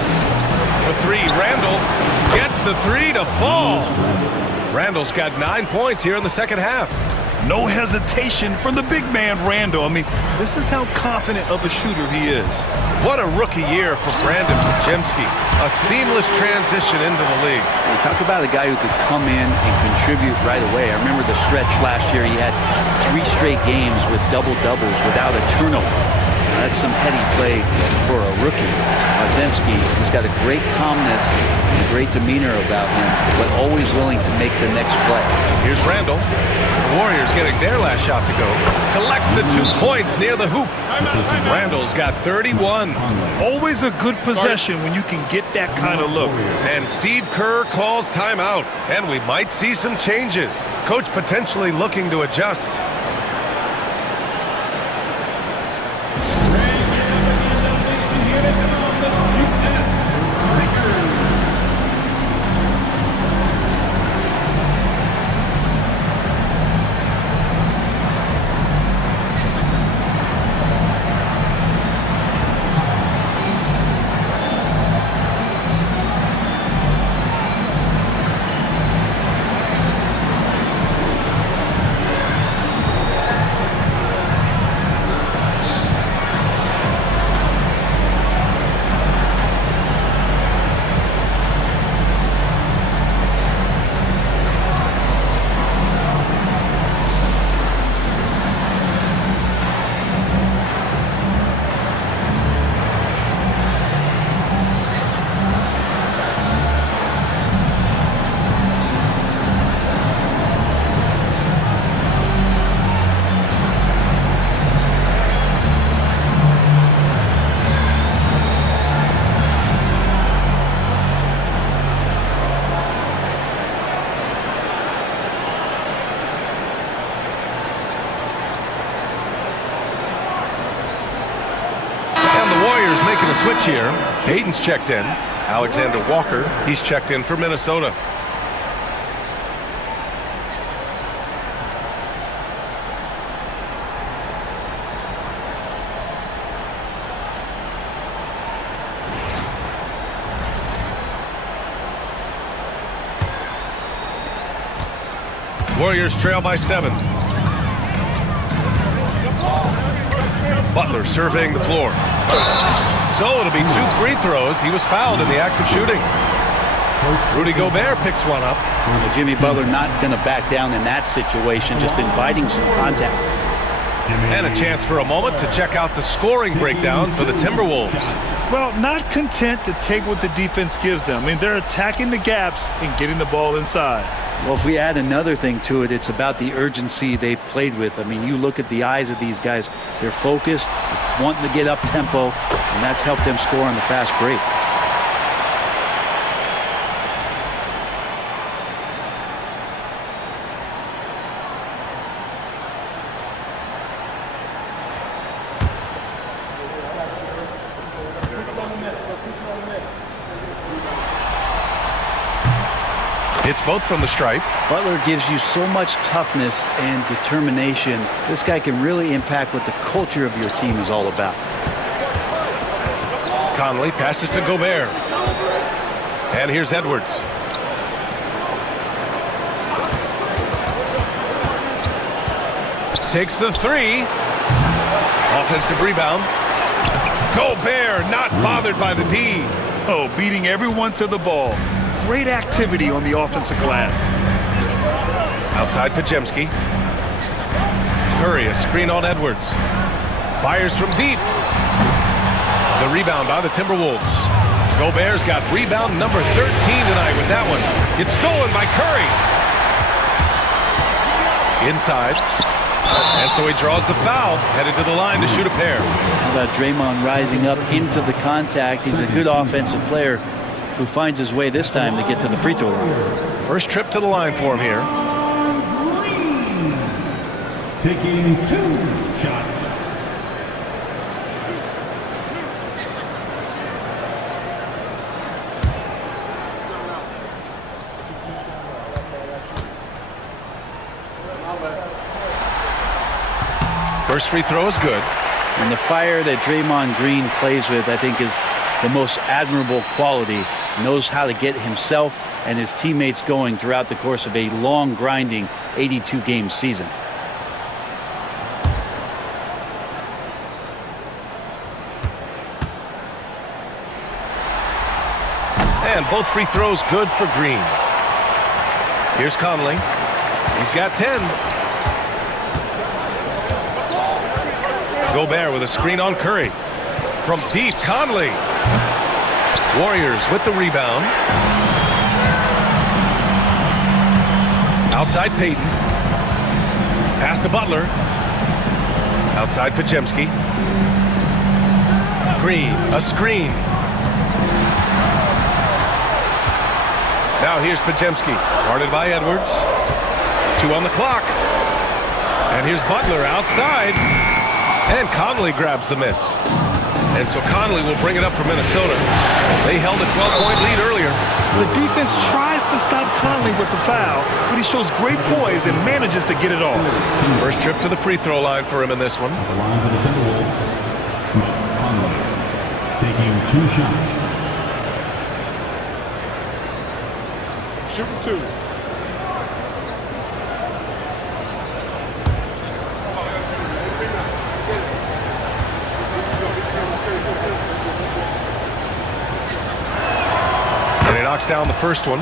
For 3, Randall gets the 3 to fall. Randall's got 9 points here in the second half. No hesitation from the big man, Randall. I mean, this is how confident of a shooter he is. What a rookie year for Brandon Majimski. A seamless transition into the league. You talk about a guy who could come in and contribute right away. I remember the stretch last year. He had 3 straight games with double-doubles without a turnover. Now, that's some heady play for a rookie. Majimski has got a great calmness and a great demeanor about him, but always willing to make the next play. Here's Randall. The Warriors getting their last shot to go. Collects the 2 points near the hoop. Randall's got 31. Always a good possession when you can get that kind of look. And Steve Kerr calls timeout. And we might see some changes. Coach potentially looking to adjust. switch here. Hayden's checked in. Alexander Walker, he's checked in for Minnesota. Warriors trail by 7. Butler surveying the floor. So it'll be 2 free throws. He was fouled in the act of shooting. Rudy Gobert picks one up. Jimmy Butler not going to back down in that situation, just inviting some contact. And a chance for a moment to check out the scoring breakdown for the Timberwolves. Well, not content to take what the defense gives them. I mean, they're attacking the gaps and getting the ball inside. Well, if we add another thing to it, it's about the urgency they've played with. I mean, you look at the eyes of these guys. They're focused, wanting to get up tempo, and that's helped them score on the fast break. It's both from the stripe. Butler gives you so much toughness and determination. This guy can really impact what the culture of your team is all about. Conley passes to Gobert. And here's Edwards. Takes the 3. Offensive rebound. Gobert not bothered by the D. Oh, beating everyone to the ball. Great activity on the offensive glass. Outside Pajemski. Curry, a screen on Edwards. Fires from deep. The rebound by the Timberwolves. Gobert's got rebound number 13 tonight with that one. It's stolen by Curry. Inside. And so he draws the foul, headed to the line to shoot a pair. How about Draymond rising up into the contact? He's a good offensive player who finds his way this time to get to the free throw line. First trip to the line for him here. Taking 2 shots. First free throw is good. And the fire that Draymond Green plays with, I think, is the most admirable quality. Knows how to get himself and his teammates going throughout the course of a long, grinding 82-game season. And both free throws good for Green. Here's Conley. He's got 10. Gobert with a screen on Curry. From deep, Conley. Warriors with the rebound. Outside Payton. Pass to Butler. Outside Pajemski. Green, a screen. Now here's Pajemski, guarded by Edwards. 2 on the clock. And here's Butler outside. And Conley grabs the miss. And so Conley will bring it up for Minnesota. They held a 12-point lead earlier. The defense tries to stop Conley with the foul, but he shows great poise and manages to get it off. First trip to the free throw line for him in this one. The line for the Timberwolves. Conley taking 2 shots. Shooting 2. And he knocks down the first one.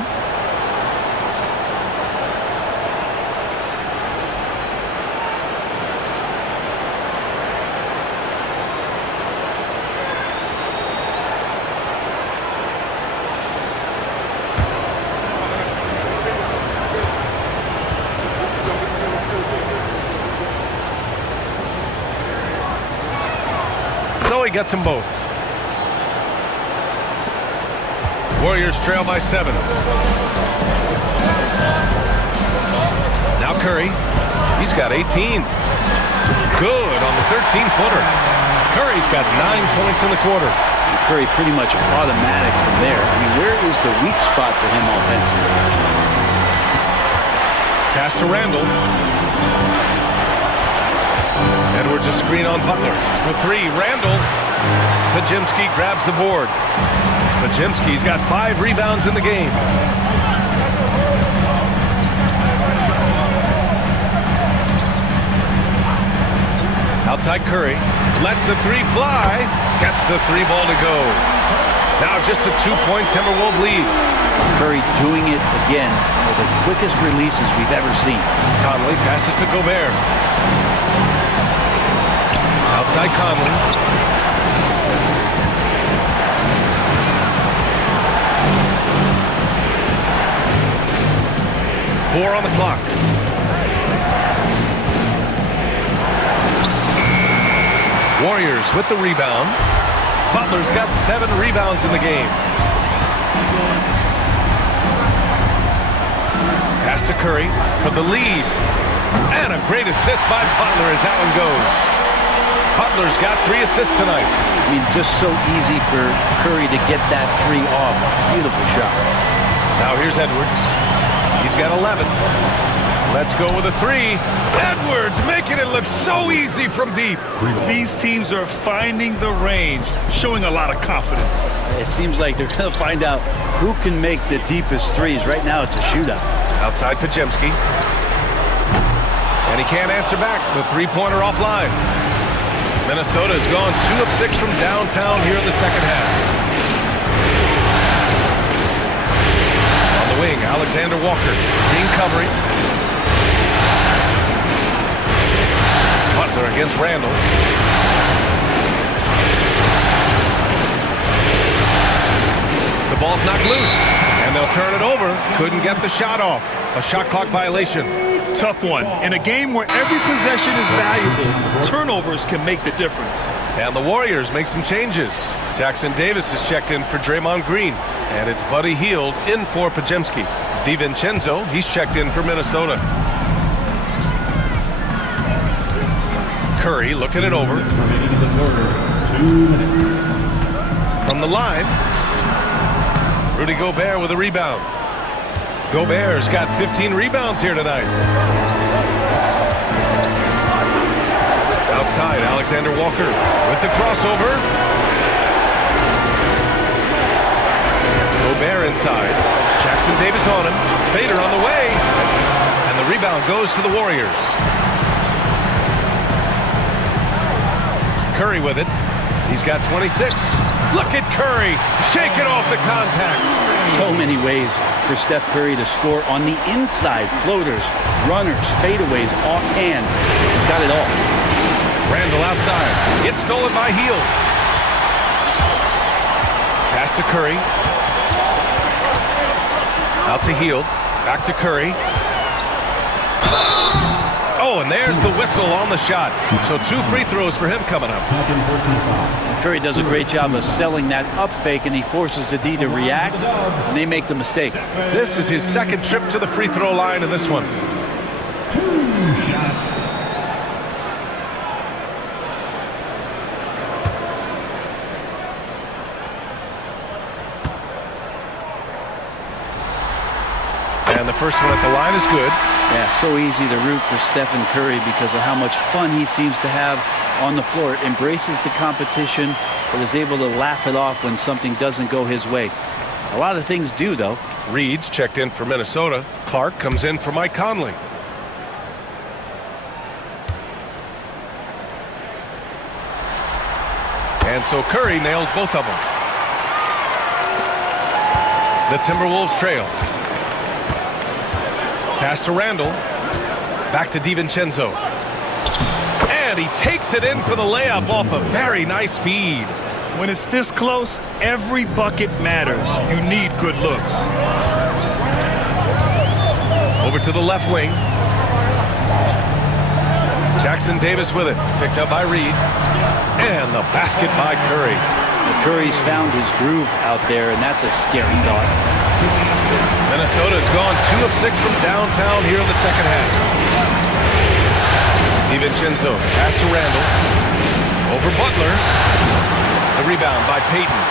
So he gets them both. Warriors trail by 7. Now Curry. He's got 18. Good on the 13-footer. Curry's got 9 points in the quarter. Curry pretty much automatic from there. I mean, where is the weak spot for him offensively? Pass to Randall. Edwards a screen on Butler. For three, Randall. Podziemski grabs the board. Podziemski's got 5 rebounds in the game. Outside Curry. Lets the three fly. Gets the 3-ball to go. Now just a 2-point Timberwolves lead. Curry doing it again. One of the quickest releases we've ever seen. Conley passes to Gobert. Outside Conley. 4 on the clock. Warriors with the rebound. Butler's got 7 rebounds in the game. Pass to Curry for the lead. And a great assist by Butler as that one goes. Butler's got 3 assists tonight. I mean, just so easy for Curry to get that 3 off. Beautiful shot. Now here's Edwards. He's got 11. Let's go with a 3. Edwards making it look so easy from deep. These teams are finding the range, showing a lot of confidence. It seems like they're going to find out who can make the deepest threes. Right now, it's a shootout. Outside Podziemski. And he can't answer back. The 3-pointer offline. Minnesota's gone 2 of 6 from downtown here in the second half. On the wing, Alexander Walker. Green covering. Butler against Randall. The ball's knocked loose, and they'll turn it over. Couldn't get the shot off. A shot clock violation. Tough one. In a game where every possession is valuable, turnovers can make the difference. And the Warriors make some changes. Jackson Davis is checked in for Draymond Green, and it's Buddy Hield in for Podziemski. DiVincenzo, he's checked in for Minnesota. Curry looking it over. From the line, Rudy Gobert with a rebound. Gobert's got 15 rebounds here tonight. Outside, Alexander Walker with the crossover. Gobert inside. Jackson Davis on him. Fader on the way. And the rebound goes to the Warriors. Curry with it. He's got 26. Look at Curry shaking off the contact. So many ways for Steph Curry to score on the inside. Floaters, runners, fadeaways, offhand. He's got it all. Randall outside. It's stolen by Hield. Pass to Curry. Out to Hield. Back to Curry. Oh, and there's the whistle on the shot. So 2 free throws for him coming up. Curry does a great job of selling that up fake, and he forces the D to react, and they make the mistake. This is his 2nd trip to the free throw line in this one. 2 shots. And the first one at the line is good. Yeah, so easy to root for Stephen Curry because of how much fun he seems to have on the floor. Embraces the competition, but is able to laugh it off when something doesn't go his way. A lot of things do, though. Reed's checked in for Minnesota. Clark comes in for Mike Conley. And so Curry nails both of them. The Timberwolves trail. Pass to Randall. Back to DiVincenzo. And he takes it in for the layup off a very nice feed. When it's this close, every bucket matters. You need good looks. Over to the left wing. Jackson Davis with it. Picked up by Reed. And the basket by Curry. Curry's found his groove out there, and that's a scary thought. Minnesota's gone 2 of 6 from downtown here in the second half. DiVincenzo pass to Randall. Over Butler. The rebound by Payton.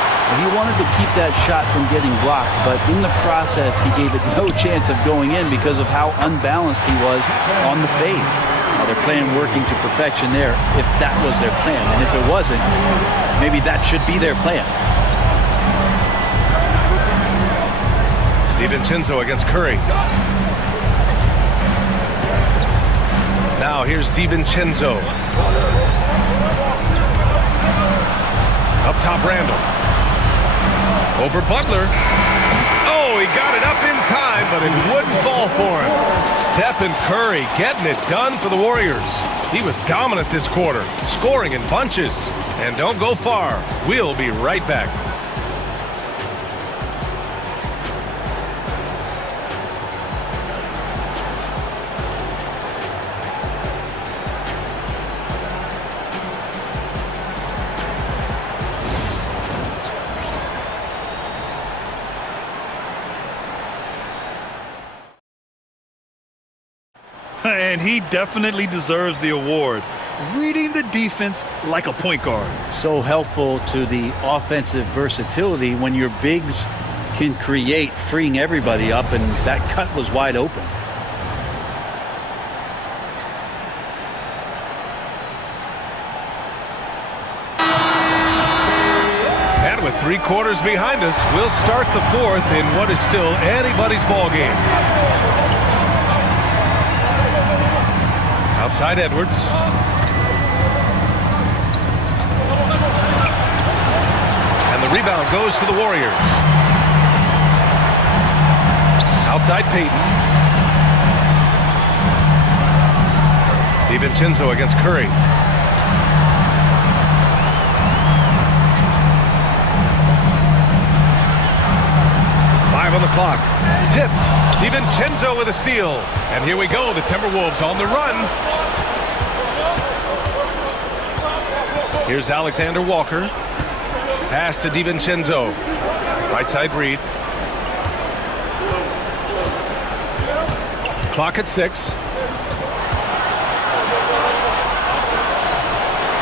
He wanted to keep that shot from getting blocked, but in the process, he gave it no chance of going in because of how unbalanced he was on the fade. Now, they're playing working to perfection there if that was their plan. And if it wasn't, maybe that should be their plan. DiVincenzo against Curry. Now here's DiVincenzo. Up top, Randall. Over Butler. Oh, he got it up in time, but it wouldn't fall for him. Stephen Curry getting it done for the Warriors. He was dominant this quarter, scoring in bunches. And don't go far. We'll be right back. And he definitely deserves the award. Reading the defense like a point guard. So helpful to the offensive versatility when your bigs can create, freeing everybody up, and that cut was wide open. And with 3 quarters behind us, we'll start the 4th in what is still anybody's ball game. Outside Edwards. And the rebound goes to the Warriors. Outside Payton. DiVincenzo against Curry. On the clock. Tipped. DiVincenzo with a steal. And here we go. The Timberwolves on the run. Here's Alexander Walker. Pass to DiVincenzo. Right side read. Clock at 6.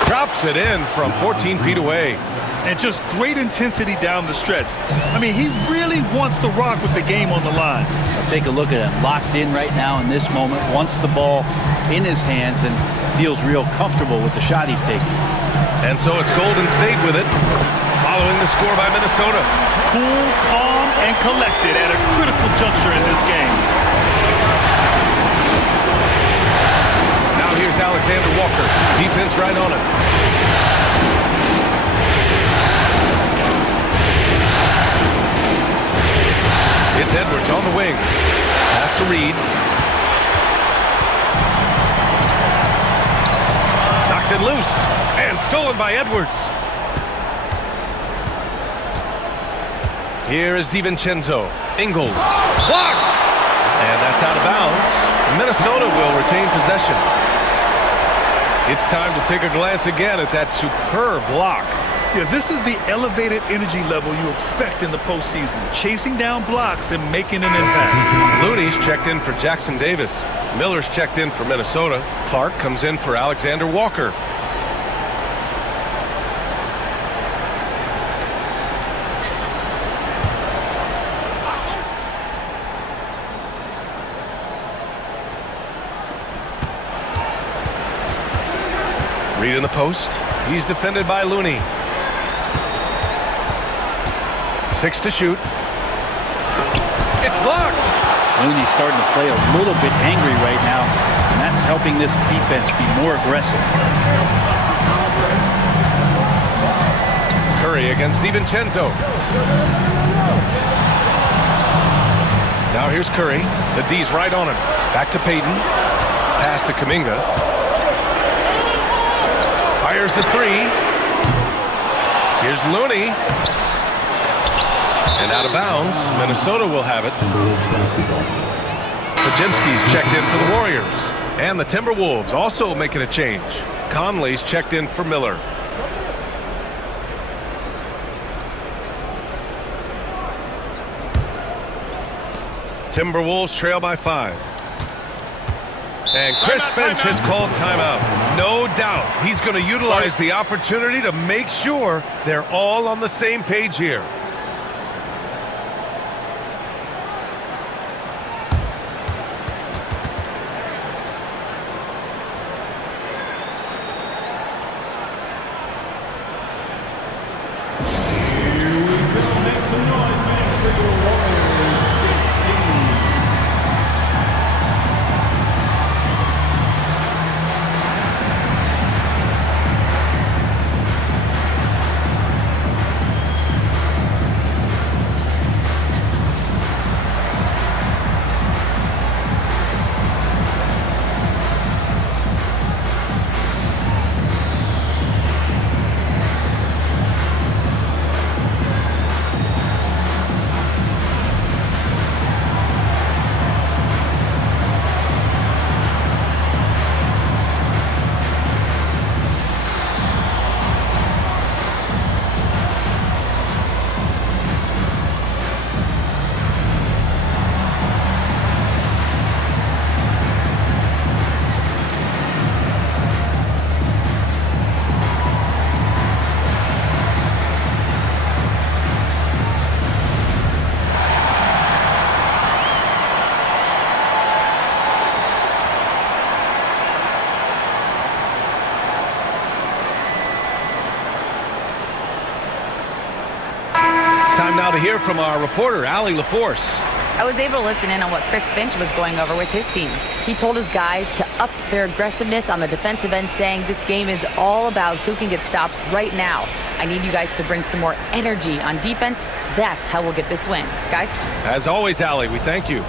Drops it in from 14 feet away. And just great intensity down the stretch. I mean, he really wants to rock with the game on the line. Take a look at him, locked in right now in this moment, wants the ball in his hands and feels real comfortable with the shot he's taking. And so it's Golden State with it, following the score by Minnesota. Cool, calm, and collected at a critical juncture in this game. Now here's Alexander Walker. Defense right on it. It's Edwards on the wing. Pass to Reed. Knocks it loose. And stolen by Edwards. Here is DiVincenzo. Ingles. Blocked! And that's out of bounds. Minnesota will retain possession. It's time to take a glance again at that superb block. Yeah, this is the elevated energy level you expect in the postseason. Chasing down blocks and making an impact. Looney's checked in for Jackson Davis. Miller's checked in for Minnesota. Clark comes in for Alexander Walker. Reed in the post. He's defended by Looney. 6 to shoot. It's blocked. Looney's starting to play a little bit angry right now, and that's helping this defense be more aggressive. Curry against DiVincenzo. Now here's Curry. The D's right on him. Back to Payton. Pass to Kuminga. Fires the 3. Here's Looney. And out of bounds. Minnesota will have it. Podziemski's checked in for the Warriors. And the Timberwolves also making a change. Conley's checked in for Miller. Timberwolves trail by 5. And Chris Finch has called timeout. No doubt he's going to utilize the opportunity to make sure they're all on the same page here. Time now to hear from our reporter, Allie LaForce. I was able to listen in on what Chris Finch was going over with his team. He told his guys to up their aggressiveness on the defensive end, saying this game is all about who can get stops right now. I need you guys to bring some more energy on defense. That's how we'll get this win. Guys? As always, Allie, we thank you.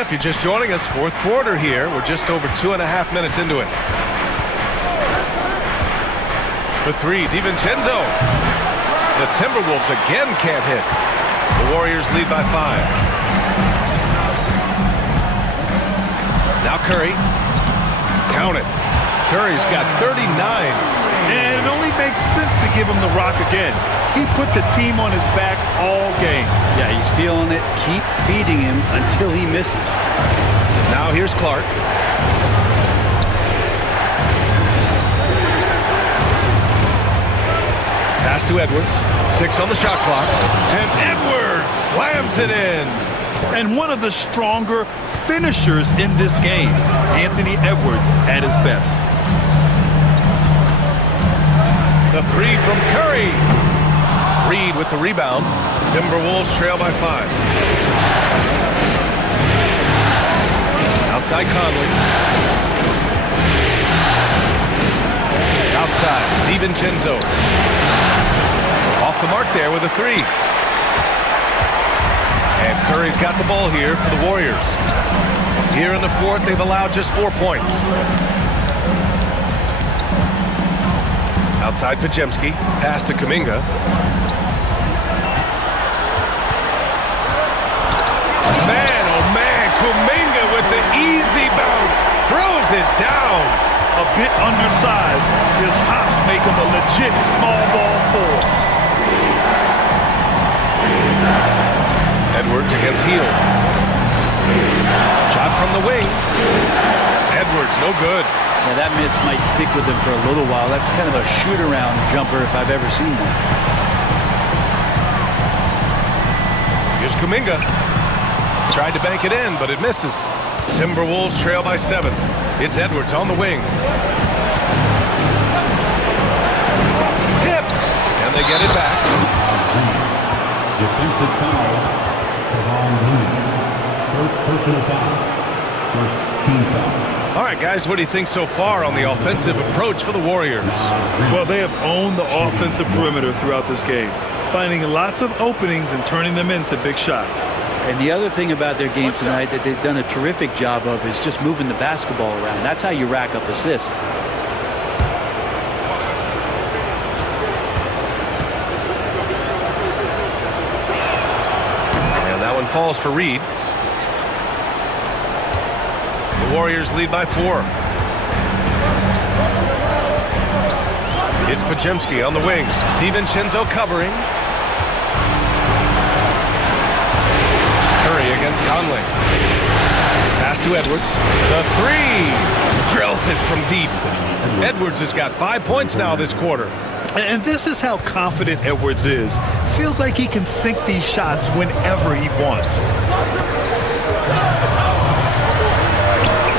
If you're just joining us, fourth quarter here. We're just over 2.5 minutes into it. For three, DiVincenzo. The Timberwolves again can't hit. The Warriors lead by 5. Now Curry. Count it. Curry's got 39. And it only makes sense to give him the rock again. He put the team on his back all game. Yeah, he's feeling it. Keep feeding him until he misses. Now here's Clark. Pass to Edwards. 6 on the shot clock. And Edwards slams it in. And one of the stronger finishers in this game, Anthony Edwards at his best. The three from Curry. Reed with the rebound. Timberwolves trail by 5. Outside Conley. Outside DiVincenzo. Off the mark there with a 3. And Curry's got the ball here for the Warriors. Here in the fourth, they've allowed just 4 points. Outside Pajemski. Pass to Kuminga. Man, oh man, Kuminga with the easy bounce. Throws it down. A bit undersized. His hops make him a legit small ball 4. Edwards against Hield. Shot from the wing. Edwards, no good. Now that miss might stick with him for a little while. That's kind of a shoot-around jumper if I've ever seen one. Here's Kuminga. Tried to bank it in, but it misses. Timberwolves trail by 7. It's Edwards on the wing. Tipped, and they get it back. Defensive foul. First personal foul. First team foul. All right, guys, what do you think so far on the offensive approach for the Warriors? Well, they have owned the offensive perimeter throughout this game, finding lots of openings and turning them into big shots. And the other thing about their game tonight that they've done a terrific job of is just moving the basketball around. That's how you rack up assists. And that one falls for Reed. The Warriors lead by 4. It's Pajemski on the wing. DiVincenzo covering. Conley. Pass to Edwards. The three. Drills it from deep. Edwards has got 5 points now this quarter. And this is how confident Edwards is. Feels like he can sink these shots whenever he wants.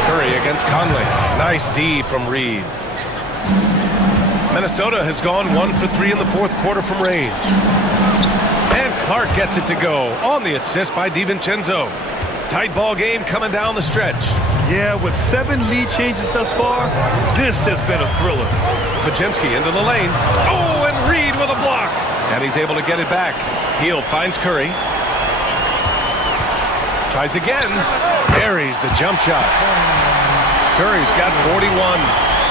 Curry against Conley. Nice D from Reed. Minnesota has gone 1 for 3 in the fourth quarter from range. And Clark gets it to go on the assist by DiVincenzo. Tight ball game coming down the stretch. Yeah, with 7 lead changes thus far, this has been a thriller. Podziemski into the lane. Oh, and Reed with a block. And he's able to get it back. Hield finds Curry. Tries again. Buries the jump shot. Curry's got 41.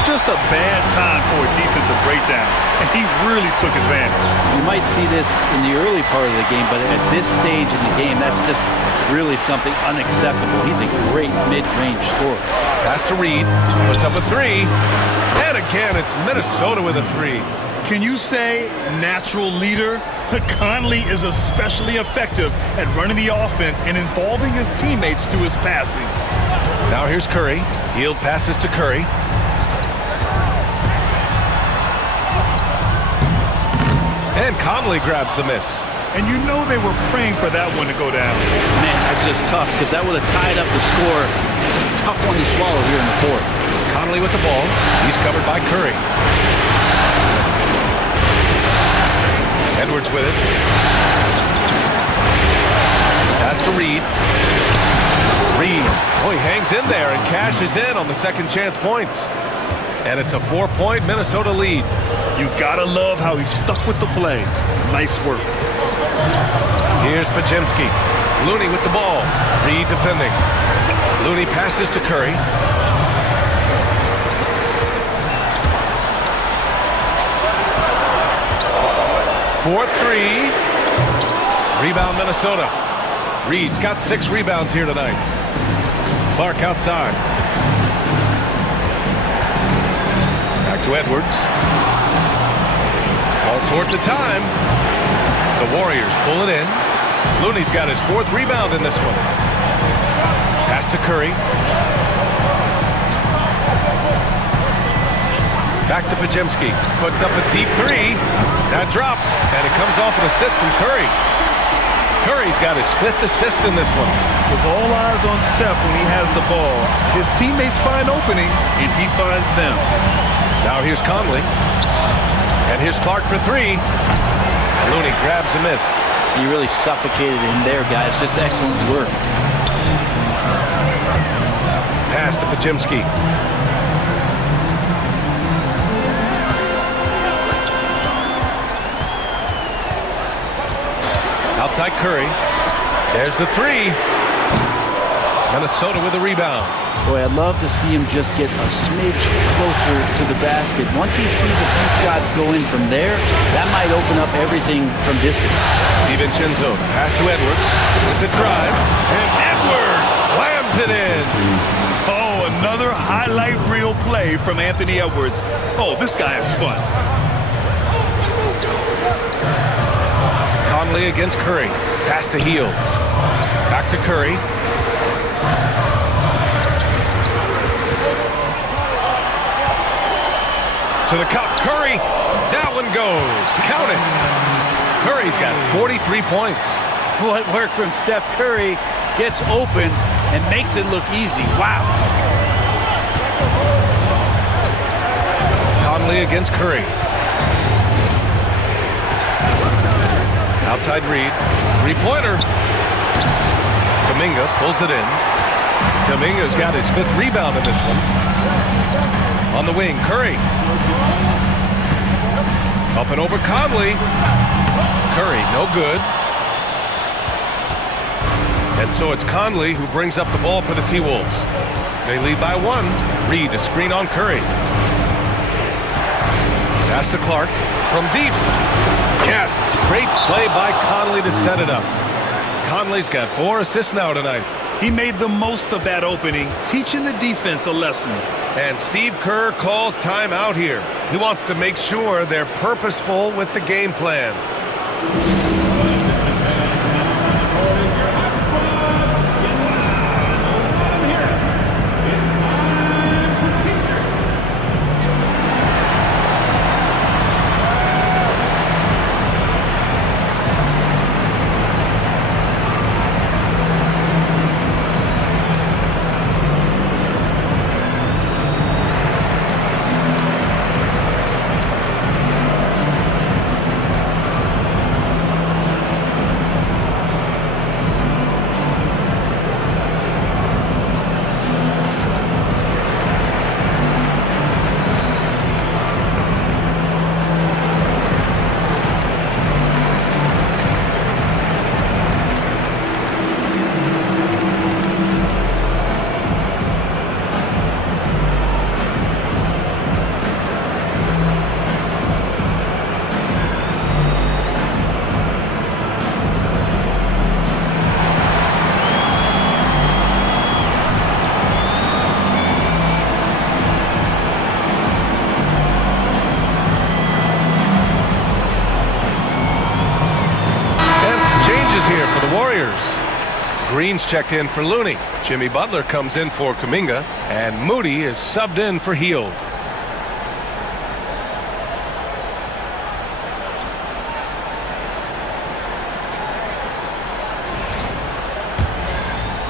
Just a bad time for a defensive breakdown, and he really took advantage. You might see this in the early part of the game, but at this stage in the game, that's just really something unacceptable. He's a great mid-range scorer. Pass to Reed. Puts up a three. And again, it's Minnesota with a three. Can you say natural leader? Conley is especially effective at running the offense and involving his teammates through his passing. Now here's Curry. Hield passes to Curry. And Conley grabs the miss. And you know they were praying for that one to go down. Man, that's just tough because that would have tied up the score. It's a tough one to swallow here in the fourth. Conley with the ball. He's covered by Curry. Edwards with it. Pass to Reed. Reed. Oh, he hangs in there and cashes in on the second chance points. And it's a 4-point Minnesota lead. You gotta love how he stuck with the play. Nice work. Here's Podziemski. Looney with the ball. Reed defending. Looney passes to Curry. For three. Rebound Minnesota. Reed's got 6 rebounds here tonight. Clark outside. Back to Edwards. All sorts of time. The Warriors pull it in. Looney's got his 4th rebound in this one. Pass to Curry. Back to Podziemski. Puts up a deep three. That drops, and it comes off an assist from Curry. Curry's got his 5th assist in this one. With all eyes on Steph when he has the ball, his teammates find openings, and he finds them. Now here's Conley. And here's Clark for 3. Looney grabs a miss. He really suffocated him there, guys. Just excellent work. Pass to Podziemski. Outside Curry. There's the 3. Minnesota with a rebound. Boy, I'd love to see him just get a smidge closer to the basket. Once he sees a few shots go in from there, that might open up everything from distance. DiVincenzo, pass to Edwards with the drive, and Edwards slams it in. Oh, another highlight reel play from Anthony Edwards. Oh, this guy is fun. Conley against Curry. Pass to Hield. Back to Curry. To the cup. Curry. That one goes. Count it. Curry's got 43 points. What work from Steph Curry. Gets open and makes it look easy. Wow. Conley against Curry. Outside Reed. Three-pointer. Kuminga pulls it in. Kuminga's got his 5th rebound in this one. On the wing, Curry. Up and over Conley. Curry, no good. And so it's Conley who brings up the ball for the T-Wolves. They lead by 1. Reed, a screen on Curry. Pass to Clark from deep. Yes, great play by Conley to set it up. Conley's got 4 assists now tonight. He made the most of that opening, teaching the defense a lesson. And Steve Kerr calls timeout here. He wants to make sure they're purposeful with the game plan. Warriors. Green's checked in for Looney. Jimmy Butler comes in for Kuminga. And Moody is subbed in for Hield.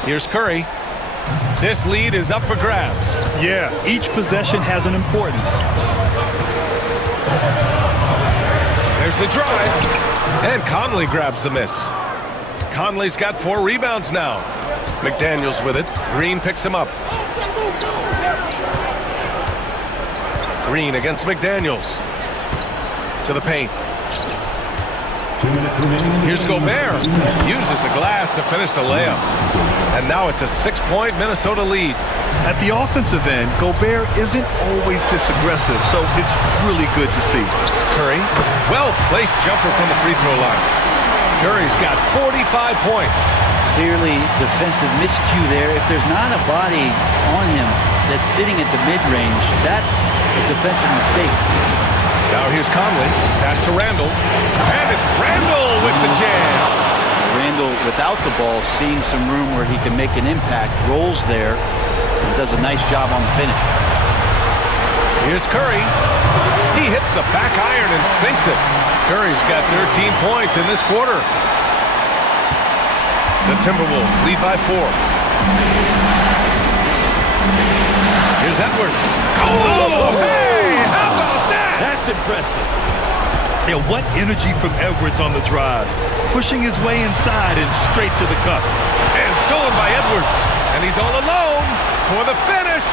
Here's Curry. This lead is up for grabs. Yeah, each possession has an importance. There's the drive. And Conley grabs the miss. Conley's got 4 rebounds now. McDaniels with it. Green picks him up. Green against McDaniels. To the paint. 2 minutes remaining. Here's Gobert. Uses the glass to finish the layup. And now it's a 6-point Minnesota lead. At the offensive end, Gobert isn't always this aggressive, so it's really good to see. Curry, well-placed jumper from the free throw line. Curry's got 45 points. Clearly defensive miscue there. If there's not a body on him that's sitting at the mid-range, that's a defensive mistake. Now here's Conley. Pass to Randall. And it's Randall with the jam. Randall, without the ball, seeing some room where he can make an impact, rolls there, and does a nice job on the finish. Here's Curry. He hits the back iron and sinks it. Curry's got 13 points in this quarter. The Timberwolves lead by 4. Here's Edwards. Oh, hey! How about that? That's impressive. Yeah, what energy from Edwards on the drive. Pushing his way inside and straight to the cup. And stolen by Edwards. And he's all alone for the finish.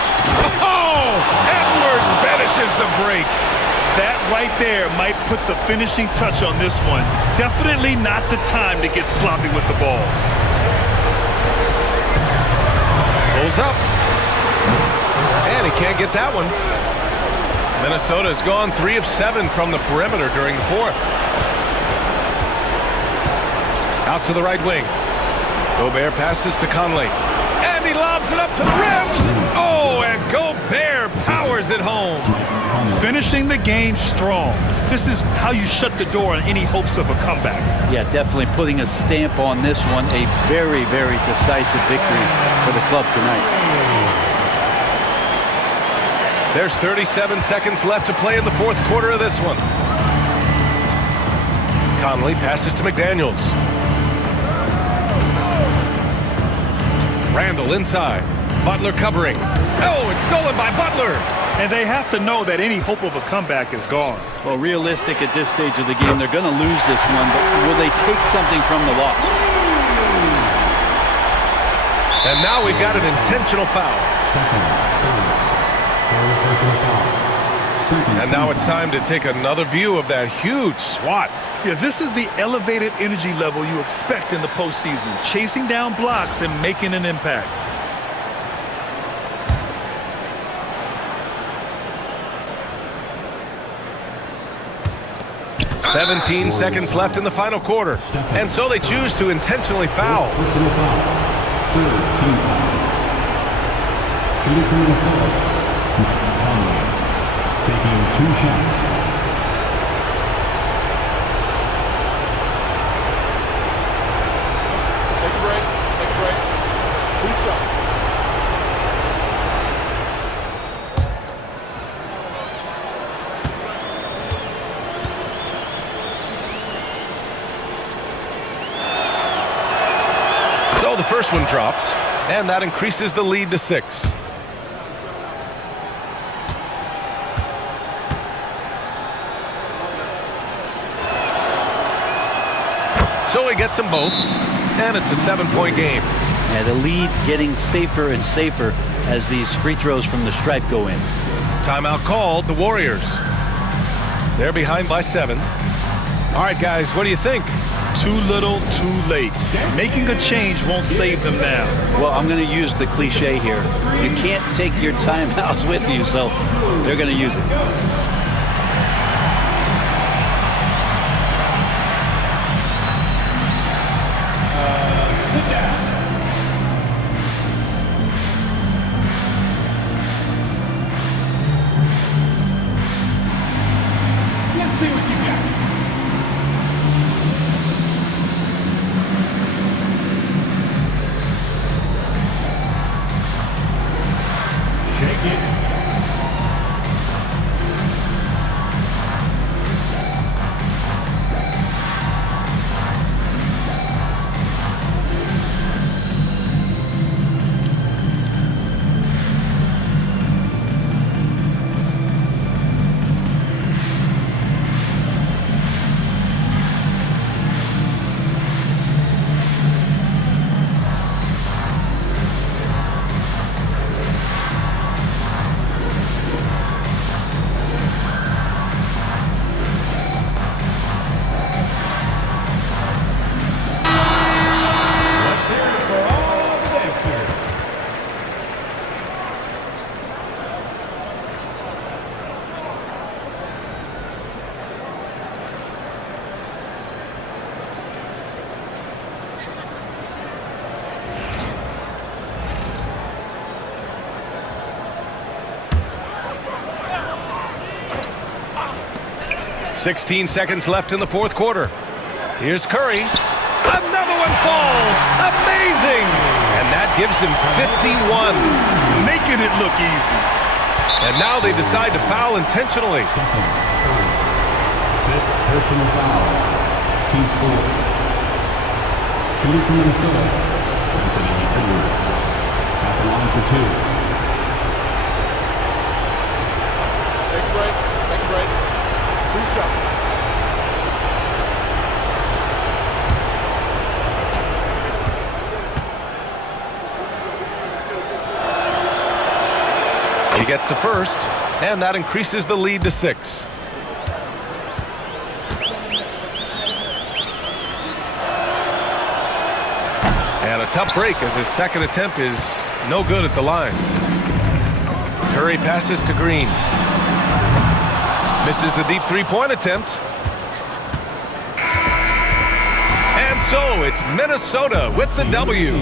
Oh! Edwards finishes the break. That right there might put the finishing touch on this one. Definitely not the time to get sloppy with the ball. Pulls up. And he can't get that one. Minnesota's gone 3 of 7 from the perimeter during the 4th. Out to the right wing. Gobert passes to Conley. And he lobs it up to the rim. Oh, and Gobert powers it home. Finishing the game strong. This is how you shut the door on any hopes of a comeback. Yeah, definitely putting a stamp on this one. A very, very decisive victory for the club tonight. There's 37 seconds left to play in the 4th quarter of this one. Conley passes to McDaniels. Randall inside. Butler covering. Oh, it's stolen by Butler. And they have to know that any hope of a comeback is gone. Well, realistic at this stage of the game, they're going to lose this one, but will they take something from the loss? And now we've got an intentional foul. And now it's time to take another view of that huge swat. Yeah, this is the elevated energy level you expect in the postseason. Chasing down blocks and making an impact. "17 seconds left in the final quarter. And so they choose to intentionally foul. Taking 2 shots. Take a break. Take a break. 2 shots. So the first one drops, and that increases the lead to 6. So he gets them both, and it's a 7-point game. Yeah, the lead getting safer and safer as these free throws from the stripe go in. Timeout called, the Warriors. They're behind by 7. All right, guys, what do you think? Too little, too late. Making a change won't save them now. Well, I'm going to use the cliche here. You can't take your timeouts with you, so they're going to use it. 16 seconds left in the fourth quarter. Here's Curry. Another one falls. Amazing. And that gives him 51. Making it look easy. And now they decide to foul intentionally. Fifth personal foul. Team's fourth. Shooting from Minnesota, Anthony Edwards. At the line for two. Take a break. Take a break. 2 shots. He gets the first, and that increases the lead to 6. And a tough break as his second attempt is no good at the line. Curry passes to Green. Misses the deep three-point attempt. And so it's Minnesota with the W.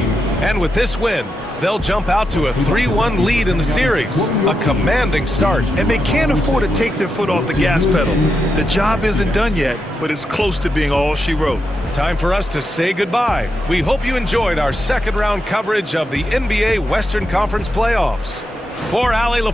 And with this win, they'll jump out to a 3-1 lead in the series. A commanding start. And they can't afford to take their foot off the gas pedal. The job isn't done yet, but it's close to being all she wrote. Time for us to say goodbye. We hope you enjoyed our second round coverage of the NBA Western Conference playoffs. For Allie